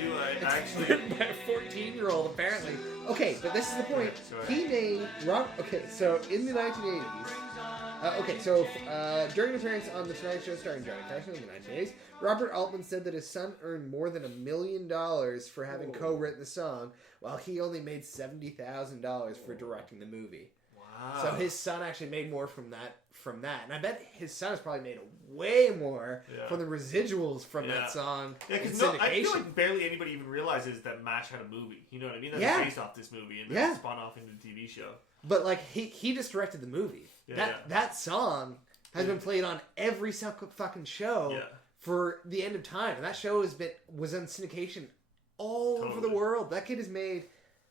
actually. Written by a 14-year-old apparently. Okay, but this is the point. He made Rob. Okay, so in the 1980s. During an appearance on The Tonight Show starring Johnny Carson in the 1980s, Robert Altman said that his son earned more than $1 million for having co-written the song, while he only made $70,000 for directing the movie. Wow. So his son actually made more from that, and I bet his son has probably made way more from the residuals from that song. Yeah, because I feel like barely anybody even realizes that MASH had a movie. You know what I mean? That's based off this movie and then spun off into the TV show. But like he just directed the movie. That song has been played on every fucking show for the end of time, and that show was on syndication all over the world. That kid has made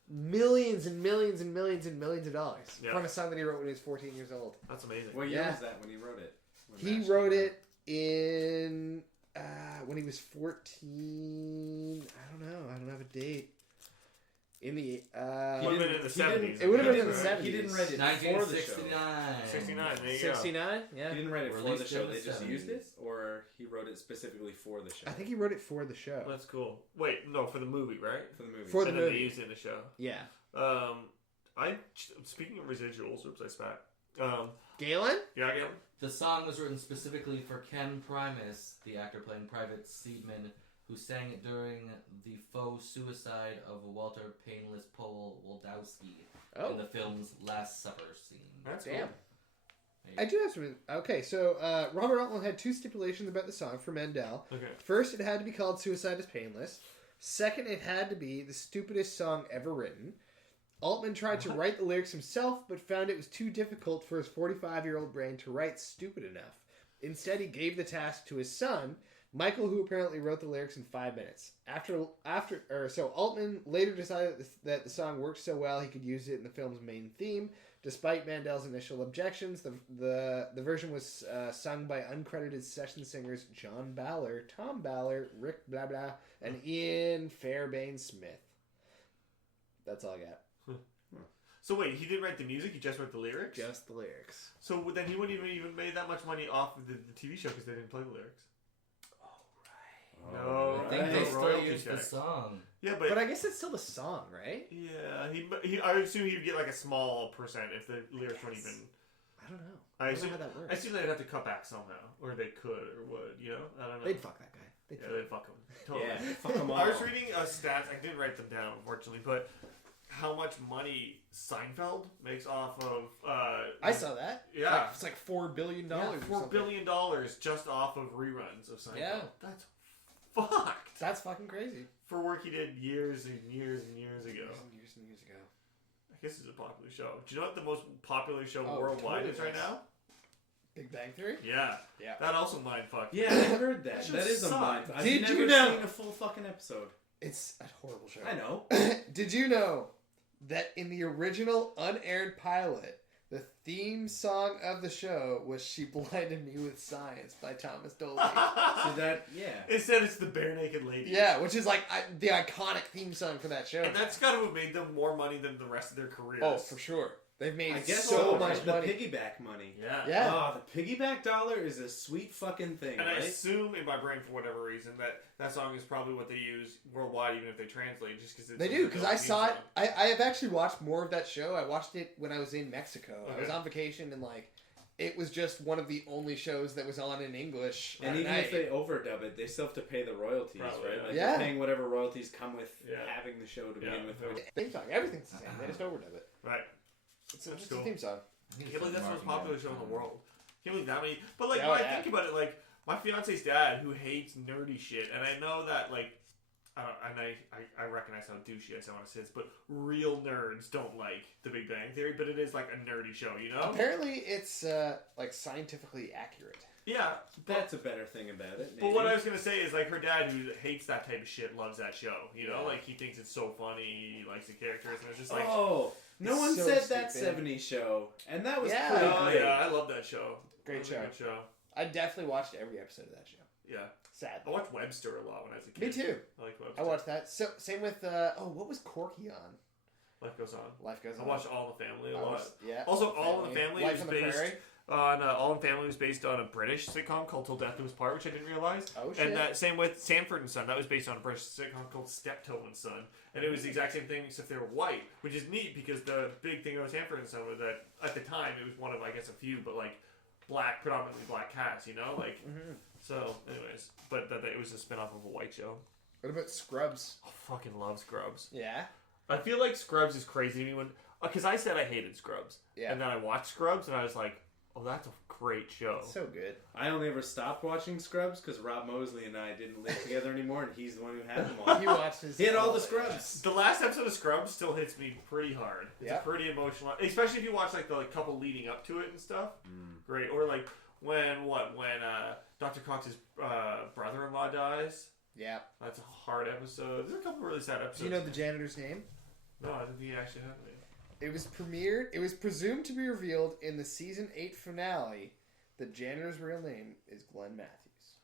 millions and millions and millions and millions of dollars from a song that he wrote when he was 14 years old. That's amazing. What year was that when he wrote it? He wrote it in when he was 14. I don't have a date. In the would have been in the 70s. It would have been in the 70s. He didn't write it for the show. 69. There you 69. Yeah. He didn't write it for Released the show. in the They just 70s. used it, or he wrote it specifically for the show. I think he wrote it for the show. That's cool. Wait, no, for the movie, right? For the movie. For the and movie. then they used it in the show. Yeah. Speaking of residuals, oops, I spat. Galen? Yeah, Galen? The song was written specifically for Ken Primus, the actor playing Private Seaman, who sang it during the faux suicide of Walter Painless Pole Waldowski in the film's Last Supper scene. That's Damn. cool. I do have some. Okay, so Robert Altman had two stipulations about the song for Mandel. Okay. First, it had to be called Suicide is Painless. Second, it had to be the stupidest song ever written. Altman tried to write the lyrics himself, but found it was too difficult for his 45-year-old brain to write stupid enough. Instead, he gave the task to his son, Michael, who apparently wrote the lyrics in 5 minutes. So Altman later decided that the song worked so well he could use it in the film's main theme. Despite Mandel's initial objections, the version was sung by uncredited session singers John Baller, Tom Baller, Rick blah blah, and Ian Fairbairn Smith. That's all I got. So wait, he didn't write the music. He just wrote the lyrics. Just the lyrics. So then he wouldn't even made that much money off of the TV show because they didn't play the lyrics. No, I think they still use the song. Yeah, but I guess it's still the song, right? Yeah, he I would assume he'd get like a small percent if the lyrics weren't even. I don't know. I assume how that works. I assume they'd have to cut back somehow, or they could, or would. You know, I don't know. They'd fuck that guy. They'd fuck him. Totally. Yeah, fuck him all. I was reading stats. I didn't write them down, unfortunately, but how much money Seinfeld makes off of? I saw that. Yeah, it's like $4 billion. $4 billion just off of reruns of Seinfeld. Yeah, that's fucked. That's fucking crazy. For work he did years and years and years ago. Years and years ago. I guess it's a popular show. Do you know what the most popular show worldwide is right now? Big Bang Theory? Yeah. That also mindfucked. Yeah, I heard that. That is a mind. I've never seen a full fucking episode. It's a horrible show. I know. Did you know that in the original unaired pilot, the theme song of the show was "She Blinded Me with Science" by Thomas Dolby? So that, Instead, it's the Bare Naked Ladies. Yeah, which is like the iconic theme song for that show. And that's got to have made them more money than the rest of their careers. Oh, for sure. They've made so much money. The piggyback money. Yeah. Oh, the piggyback dollar is a sweet fucking thing, and right? I assume in my brain, for whatever reason, that song is probably what they use worldwide, even if they translate, just because they do. Because I saw it. I have actually watched more of that show. I watched it when I was in Mexico. Okay. I was on vacation, and it was just one of the only shows that was on in English. And even if they overdub it, they still have to pay the royalties, probably, right? Like they're paying whatever royalties come with having the show to begin with. Theme song, everything's the same. They just overdub it. Right. It's just a theme song. I can't believe that's the most popular show in the world. Can't believe that many. But when I think about it, my fiance's dad, who hates nerdy shit, and I know that I recognize how douchey I sound when I say this, but real nerds don't like The Big Bang Theory, but it is like a nerdy show, you know? Apparently, it's scientifically accurate. Yeah, that's a better thing about it. Maybe. But what I was gonna say is her dad, who hates that type of shit, loves that show. You know, he thinks it's so funny, he likes the characters, and it's just no one said that '70s show, and that was pretty great. Yeah, I love that show. Great show. Good show. I definitely watched every episode of that show. Yeah. Sad. I watched Webster a lot when I was a kid. Me too. I like Webster. I watched that. So same with what was Corky on? Life Goes On. Life Goes On. I watched All in the Family a lot. Yeah. Also, All in the Family Life was on the Prairie. All in Family was based on a British sitcom called Till Death Do Us Part, which I didn't realize. Oh shit! And that same with Sanford and Son, that was based on a British sitcom called Steptoe and Son, and it was the exact same thing except they were white, which is neat because the big thing about Sanford and Son was that at the time it was one of, I guess, a few, but predominantly black cast, you know, So, anyways, but it was a spinoff of a white show. What about Scrubs? I fucking love Scrubs. Yeah. I feel like Scrubs is crazy to me because I said I hated Scrubs, and then I watched Scrubs and I was like, oh, that's a great show. It's so good. I only ever stopped watching Scrubs because Rob Mosley and I didn't live together anymore, and he's the one who had them all. He had all the Scrubs. The last episode of Scrubs still hits me pretty hard. It's a pretty emotional, especially if you watch the couple leading up to it and stuff. Great. Or when Dr. Cox's brother-in-law dies. Yeah. That's a hard episode. There's a couple really sad episodes. Do you know the janitor's name? No, I didn't think he actually had a name. It was presumed to be revealed in the season 8 finale. The janitor's real name is Glenn Matthews.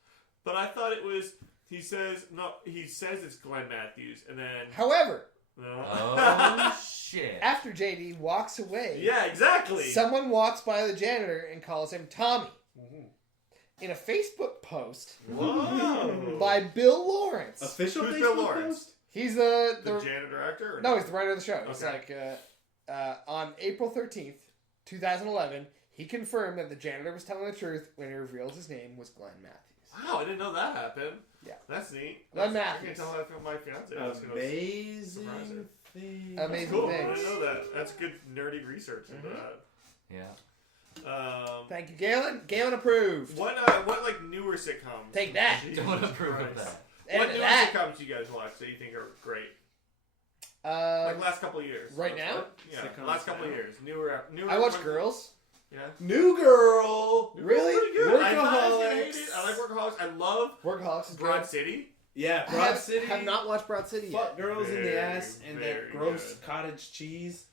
But I thought it was. He says it's Glenn Matthews, and then. However. No. Oh shit! After JD walks away. Yeah, exactly. Someone walks by the janitor and calls him Tommy. In a Facebook post. Whoa. By Bill Lawrence. Official Who's Facebook Bill Lawrence? post? He's the janitor actor? No, he's the writer of the show. Okay. It's on April 13th, 2011, he confirmed that the janitor was telling the truth when he revealed his name was Glenn Matthews. Wow, I didn't know that happened. Yeah. That's neat. Glenn I Matthews. can tell that from my fiance. Amazing thing. Amazing cool. things. I didn't know that. That's good nerdy research into that. Yeah. Thank you, Galen. Galen approved. What newer sitcoms? Take that. Don't approve of that. What newer sitcoms do you guys watch that you think are great? Last couple of years. Right now? Yeah, Sitcoms last couple of years. Newer. I watch Girls. Yeah. New Girl. Really? Workaholics. I like Workaholics. I love Workaholics is Broad good. City. Yeah, Broad City. Have not watched Broad City yet. Fuck girls in the ass and very that gross good. cottage cheese.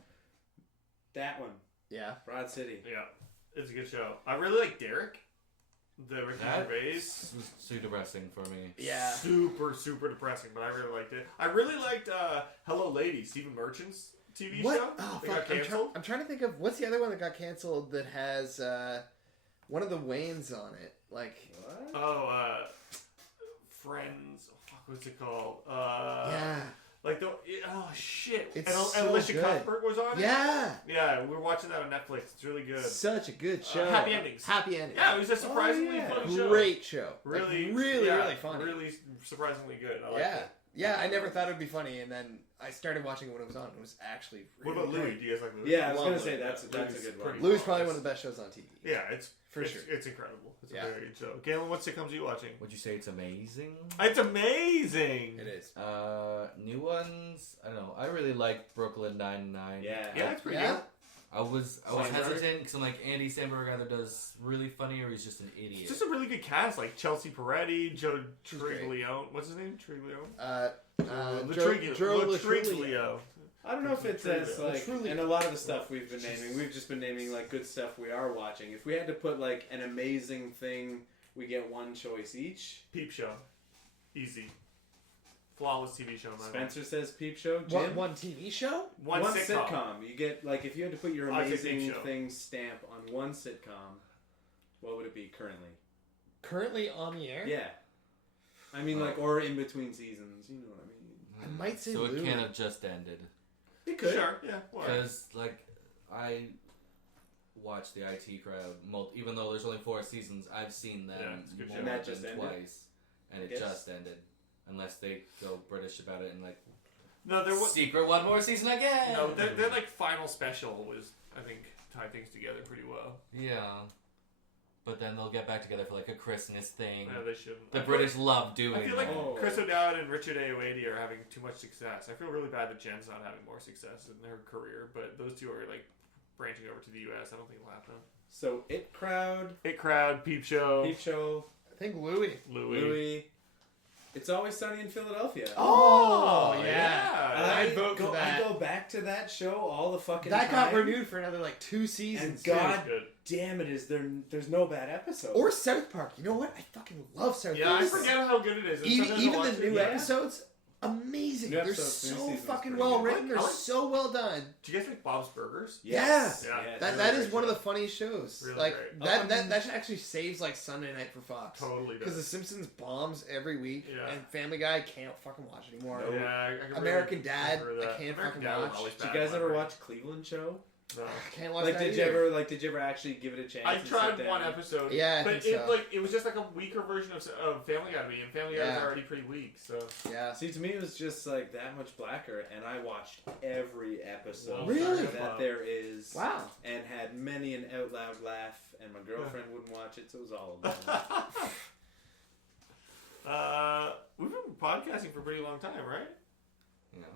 That one. Yeah. Broad City. Yeah, it's a good show. I really like Derek. The Ricky Gervais. That's too depressing for me. Yeah. Super, super depressing, but I really liked it. I really liked Hello Lady, Stephen Merchant's TV What? show? Oh, They fuck. got canceled? I'm trying to think of what's the other one that got canceled that has one of the Waynes on it. Like, What? Oh, Friends. Oh, fuck, what's it called? yeah, Like the shit. It's and so Alicia good. Cuthbert was on it. yeah, Yeah, we're watching that on Netflix. It's really good. such a good show. Happy Endings. Happy endings. Yeah, it was a surprisingly yeah. fun show. Great show. Really, Like, really, yeah, really funny. Really surprisingly good. I like Yeah. it. Yeah, I never thought it would be funny, and then I started watching it when it was on. It was actually What really about Louis? good. Do you guys like Louis? Yeah, I was Love gonna Louis. say that's a Louis good is one. pretty Louis is well. probably one of the best shows on TV. Yeah, it's For sure. It's incredible. It's Yeah. a very good show. Galen, what sitcoms are you watching? Would you say it's amazing? It's amazing. It is. New ones. I don't know. I really like Brooklyn Nine-Nine. Yeah. Yeah, it's pretty Yeah. good. I was Sandberg? hesitant because I'm like Andy Samberg either does really funny or he's just an idiot. It's just a really good cast, like Chelsea Peretti, Joe She's great. Triglione. What's his name? Triglione. Joe Latriglio. I don't know if it's as like, Truly. and a lot of the stuff we've been naming, we've just been naming like good stuff we are watching. If we had to put like an amazing thing, we get one choice each. Peep Show. Easy. Flawless TV show. in my mind. Spencer says Peep Show. Jim? One TV show? One sitcom. You get like if you had to put your I'd say Peep amazing Show. thing stamp on one sitcom, what would it be currently? Currently on the air? Yeah, I mean like or in between seasons. You know what I mean? I might say so. It Louis. can't have just ended It could. Sure. Yeah. Why? because like I watched the IT Crowd. Even though there's only 4 seasons, I've seen them Yeah, it's a good more show. And that than just ended? twice, and I it guess. just ended. Unless they go British about it and like No, there was secret one more season again. no. Their like final special was, I think, tied things together pretty well. Yeah. But then they'll get back together for like a Christmas thing. No, they shouldn't. The I feel British love doing I feel like that. Oh. Chris O'Dowd and Richard Ayoade are having too much success. I feel really bad that Jen's not having more success in her career, but those two are like branching over to the U.S. I don't think it'll happen. So It Crowd, It Crowd, Peep Show, Peep Show, I think Louis. Louis. It's Always Sunny in Philadelphia. Oh, yeah. yeah. I'd vote for that. I go back to that show all the fucking That time. got renewed for another like 2 seasons. And God Good. damn it, there's no bad episodes. Or South Park. You know what? I fucking love South Yeah, I Park. forget how good it is. And Even, sometimes even I'll the watch new it. episodes, amazing. New They're episodes, new so season's fucking pretty well good. written. They're I like- so well done. Do you guys like Bob's Burgers? Yes. Yeah. Yes. That really is great one of show. the funniest shows. Really like great. that actually saves like Sunday night for Fox. Totally Because The does. Simpsons bombs every week, Yeah. and Family Guy can't fucking watch anymore. Yeah, I can American really Dad, remember I that. can't American fucking Dad was watch. always Did you bad guys in my ever brain. watch Cleveland Show? No. I can't watch Like, that did you either. ever actually give it a chance? I and tried sit one down? episode. Yeah, I but think so. it was just like a weaker version of Family Guy to me, and Family Guy was Yeah. already pretty weak. So Yeah. See, to me, it was just like that much blacker, and I watched every episode Really? that there is, Wow. and had many an out loud laugh. And my girlfriend wouldn't watch it, so it was all of them. we've been podcasting for a pretty long time, right? You know.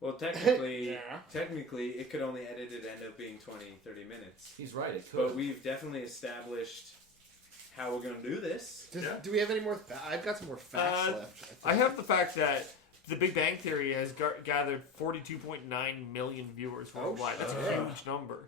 Well, technically, Yeah. it could only edited end up being 20, 30 minutes. He's right. It could. But we've definitely established how we're going to do this. Yeah. Do we have any more? I've got some more facts left. I have the fact that The Big Bang Theory has gathered 42.9 million viewers worldwide. That's a shit. huge number.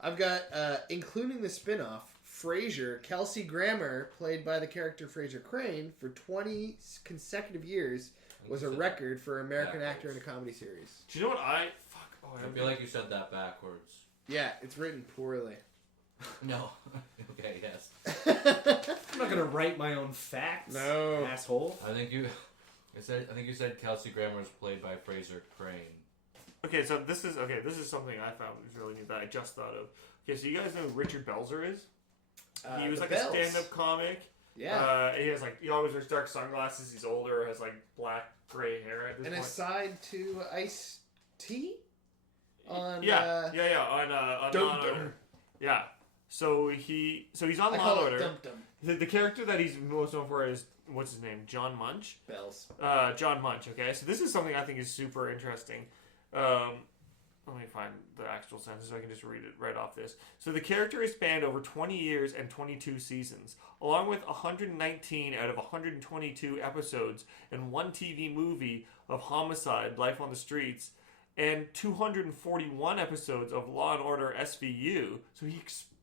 I've got, including the spin-off, Frasier, Kelsey Grammer, played by the character Frasier Crane, for 20 consecutive years, was a record for an American actor in a comedy series. Do you know what I... Fuck. Oh, I feel like you said that backwards. Yeah, it's written poorly. No. Okay. Yes. I'm not going to write my own facts, No. asshole. I think you said Kelsey Grammer was played by Fraser Crane. Okay, so this is something I found was really neat that I just thought of. Okay, so you guys know who Richard Belzer is? He was The like Bells. a stand-up comic. Yeah. He always wears dark sunglasses. He's older, has like black gray hair at this An point. aside to Ice-T? On, On Law Dum and Dum. Order. Yeah. So he's on I Law call and it Order. Dum Dum. The character that he's most known for is, what's his name? John Munch? Bells. John Munch, okay? So this is something I think is super interesting. Let me find the actual sentence so I can just read it right off this. So the character is spanned over 20 years and 22 seasons, along with 119 out of 122 episodes and one TV movie of Homicide, Life on the Streets, and 241 episodes of Law & Order SVU. So he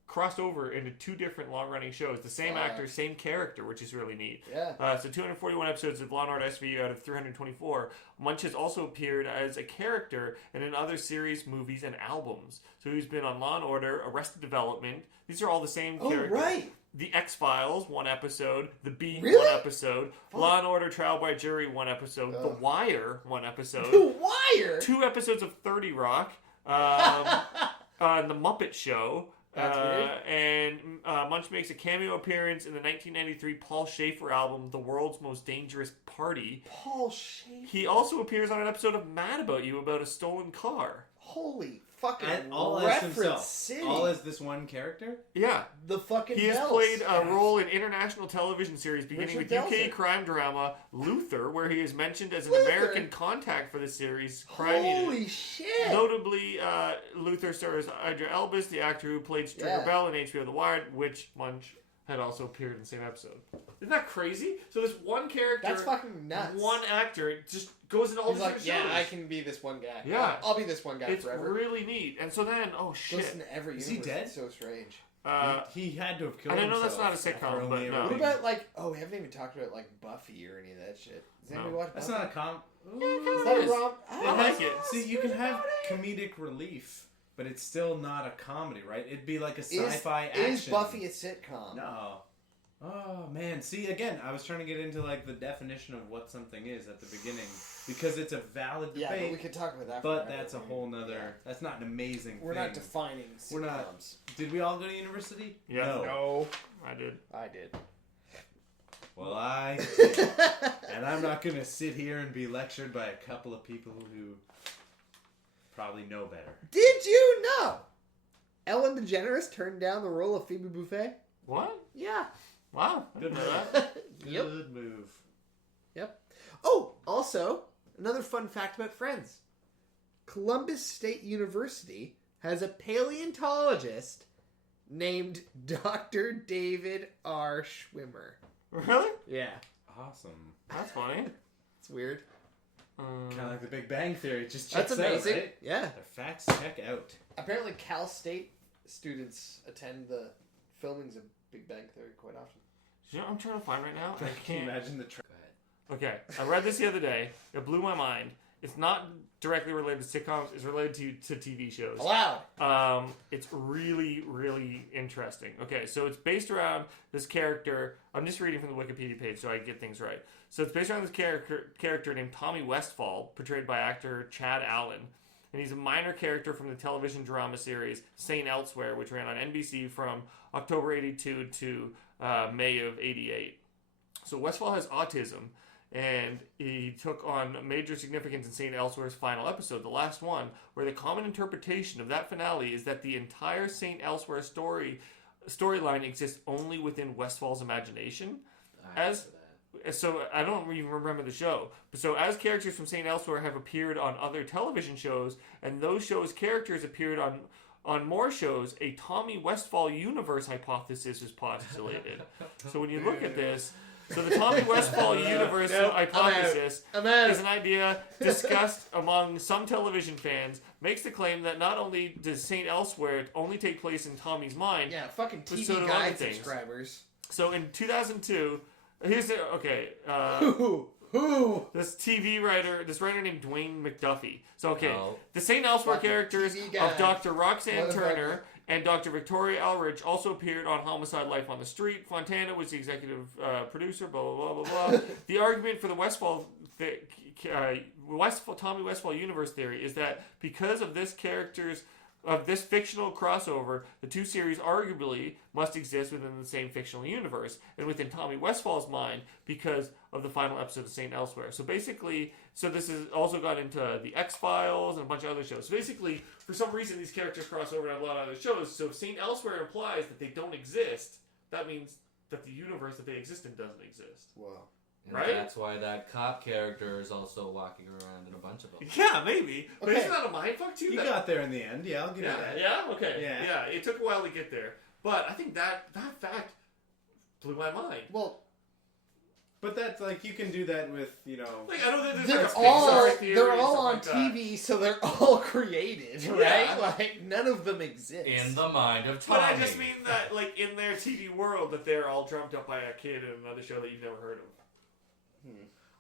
crossed over into 2 different long-running shows. The same actor, same character, which is really neat. Yeah. So 241 episodes of Law & Order SVU out of 324. Munch has also appeared as a character in other series, movies, and albums. So he's been on Law & Order, Arrested Development. These are all the same characters. Oh, right. The X-Files, 1 episode. The Beat, Really? 1 episode. Law & Order Trial by Jury, 1 episode. The Wire, 1 episode. The Wire? 2 episodes of 30 Rock. The Muppet Show. That's weird. And Munch makes a cameo appearance in the 1993 Paul Schaefer album, The World's Most Dangerous Party. Paul Schaefer. He also appears on an episode of Mad About You about a stolen car. Holy fucking And all as reference himself. city. All as this one character? Yeah. The fucking He has bells. played a role in international television series beginning Richard with UK Belzer. crime drama Luther, where he is mentioned as an Luther? American contact for the series Crime Unit. Holy shit. Notably, Luther stars Idra Elbas, the actor who played Stringer Bell in HBO The Wire, which Munch had also appeared in the same episode. Isn't that crazy? So this one character, That's fucking nuts. one actor, just goes in all He's these like, different shows. I can be this one guy. Yeah. I'll be this one guy It's forever. really neat. And so then, oh shit. Listen to every Is universe. he dead? It's so strange. He had to have killed and I know himself. that's not a sitcom, after but only no. What being- about, like, we haven't even talked about, like, Buffy or any of that shit. Does anybody watch That's Buffy? not a com... Is that is. wrong? I like it. See, you can have comedic relief, but it's still not a comedy, right? It'd be like a sci-fi action. Is Buffy a sitcom? No. Oh, man. See, again, I was trying to get into, like, the definition of what something is at the beginning. Because it's a valid Yeah, but we debate, could talk about that but forever. that's a whole nother... Yeah. That's not an amazing We're thing. not defining sitcoms. We're not. Did we all go to university? Yeah. No. I did. I did. Well, I did. And I'm not going to sit here and be lectured by a couple of people who probably know better. Did you know Ellen DeGeneres turned down the role of Phoebe Buffay? What? Yeah. Wow. I didn't Good know move. that. Yep. Good move. Yep. Oh, also, another fun fact about Friends. Columbus State University has a paleontologist named Dr. David R. Schwimmer. Really? Yeah. Awesome. That's funny. It's weird. Kind of like the Big Bang Theory. It just checks That's amazing. out, right? Yeah. Their facts check out. Apparently Cal State students attend the filmings of Big Bang Theory quite often. You know what I'm trying to find right now? I Can you can't. imagine the... Okay, I read this the other day. It blew my mind. It's not directly related to sitcoms. It's related to TV shows. Allowed. It's really, really interesting. Okay, so it's based around this character. I'm just reading from the Wikipedia page so I get things right. So it's based around this character named Tommy Westfall, portrayed by actor Chad Allen. And he's a minor character from the television drama series St. Elsewhere, which ran on NBC from October 82 to May of 88. So Westfall has autism, and he took on major significance in St. Elsewhere's final episode, the last one, where the common interpretation of that finale is that the entire St. Elsewhere storyline exists only within Westfall's imagination. So I don't even remember the show. But so as characters from St. Elsewhere have appeared on other television shows, and those shows' characters appeared on more shows, a Tommy Westfall universe hypothesis is postulated. So when you look at this, so the Tommy Westfall universe hypothesis is an idea discussed among some television fans, makes the claim that not only does St. Elsewhere only take place in Tommy's mind, Yeah, fucking but TV so do other Guide things. subscribers. So in 2002, here's the, okay, Who? this writer named Dwayne McDuffie. So, okay, Oh. the St. Elsewhere Fucking characters TV of guy. Dr. Roxanne Motherfucker. Turner and Dr. Victoria Elrich also appeared on Homicide: Life on the Street. Fontana was the executive producer, blah, blah, blah, blah, blah. The argument for the Tommy Westfall universe theory is that because of this fictional crossover, the two series arguably must exist within the same fictional universe and within Tommy Westfall's mind because of the final episode of St. Elsewhere. So basically, this has also got into the X-Files and a bunch of other shows. So basically, for some reason, these characters cross over in a lot of other shows. So if St. Elsewhere implies that they don't exist, that means that the universe that they exist in doesn't exist. Wow. And Right? that's why that cop character is also walking around in a bunch of them. Yeah, maybe. But Okay. isn't that a mindfuck too? You That- got there in the end. Yeah, I'll give you Yeah, that. yeah, okay. Yeah. Yeah, it took a while to get there. But I think that fact blew my mind. Well, But that's like you can do that with Like I don't think They're there's all on TV, so they're all created, right? Yeah. Like none of them exist. In the mind of Tommy. But I just mean that, like, in their TV world, that they're all dreamt up by a kid in another show that you've never heard of.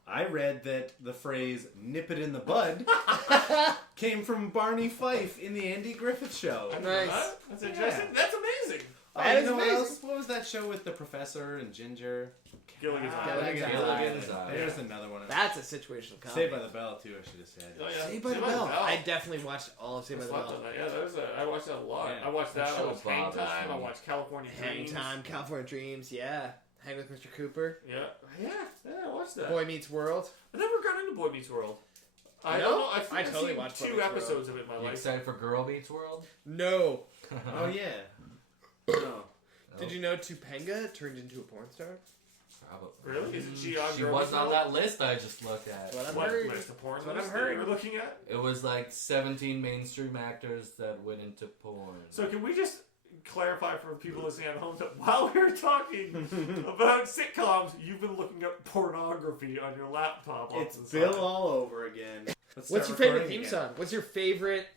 I read that the phrase "nip it in the bud" came from Barney Fife in the Andy Griffith Show. Nice. That's interesting. Yeah. That's amazing. That you is know what amazing. else? What was that show with the professor and Ginger? Gilligan's Gilligan's Island. Gilligan's Island. There's another one. That's a situational comedy. Saved by the Bell too. I should have said. Oh, yeah. Saved by the Bell. I definitely watched all of Saved by the Slept Bell. on that. Yeah, I watched that a lot. Yeah. I watched that. That I show watched Hang bothers Time. me. I watched California Hang Dreams. Time, California Dreams, yeah. Hang with Mr. Cooper. Yeah, I watched that. Boy Meets World. I never got into Boy Meets World. I No? don't know. I think I I've totally seen watched Boy 2 Meets World. episodes of it in my You life. excited for Girl Meets World? No. Oh yeah. No. Did you know Topanga turned into a porn star? Probably. Really? Isn't she on She Girl was Meets on World? that list I just looked at. That's what I've What heard. list of porn That's what lists I've that heard. you were looking at? It was like 17 mainstream actors that went into porn. So can we just clarify for people listening at home that while we were talking about sitcoms, you've been looking up pornography on your laptop? It's on the Bill side. all over again. Let's What's start your favorite recording theme again. song? What's your favorite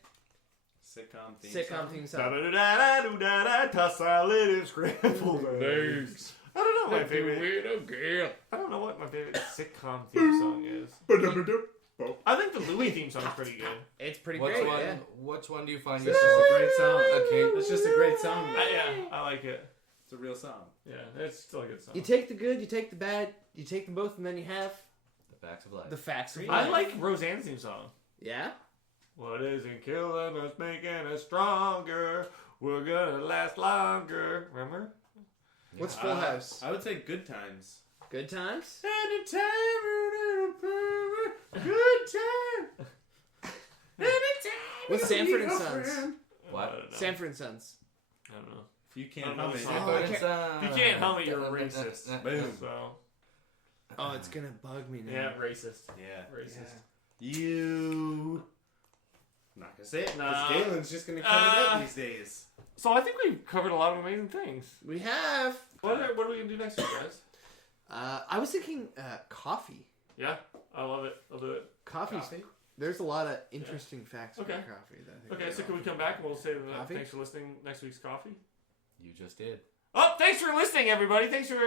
Sitcom theme sitcom song? theme song? Da-da-da-da-da-da-da, toss salad and scrambled eggs. I don't know my favorite. I don't know what my favorite sitcom theme song is. I think the Louis theme song is pretty good. It's pretty Which great, one? yeah. Which one do you find It's just yourself? a great song. Okay. It's just a great song. Yeah, I like it. It's a real song. Yeah, it's still a good song. You take the good, you take the bad, you take them both, and then you have The Facts of Life. the facts of I life. like Roseanne's theme song. Yeah? What isn't killing us, making us stronger? We're gonna last longer. Remember? What's Full House? I would say Good Times. Good Times? Anytime, good time. Anytime. What's Sanford and your Sons? friend. What? I don't know. Sanford and Sons. I don't know. If you I can't don't know hum the it, song. Oh, I can't- If you can't hum it, you're a racist. Boom. So, Oh, it's gonna bug me now. yeah, racist. Yeah. Racist. You. I'm not gonna say it because Nah. Galen's just gonna cut it out these days. So I think we've covered a lot of amazing things. We have. What are we gonna do next week, guys? I was thinking coffee. Yeah, I love it. I'll do it. Coffee. Coffee. There's a lot of interesting facts Okay. about coffee. That I think Okay, are so can we awesome. come back and we'll say Coffee? thanks for listening next week's coffee? You just did. Oh, thanks for listening, everybody. Thanks for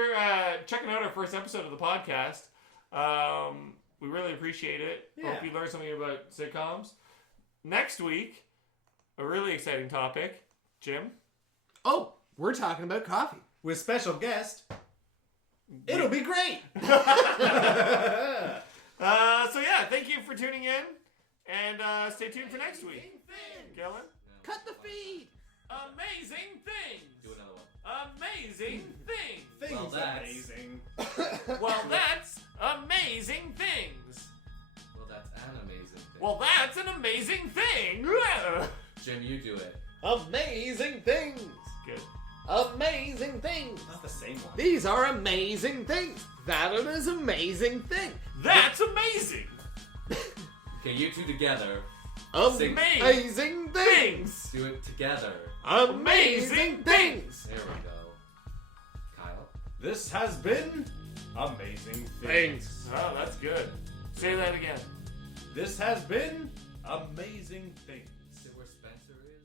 checking out our first episode of the podcast. We really appreciate it. Yeah. Hope you learned something about sitcoms. Next week, a really exciting topic. Jim? Oh, we're talking about coffee. With special guest, it'll be great. So yeah, thank you for tuning in. And stay tuned for next week. Kellen? Cut the feed. Amazing things! Do another one. Amazing things! Things Well, that's- amazing. Well, that's amazing things! Well, that's an amazing thing. Well, that's an amazing thing! Jim, you do it. Amazing things. Good. Amazing things. Not the same one. These are amazing things. That is amazing thing. That's amazing! Okay, you two together. Amazing things. Do it together. Amazing things. There we go. Kyle. This has been amazing things. Oh, that's good. Say that again. This has been amazing things. Is it where Spencer is?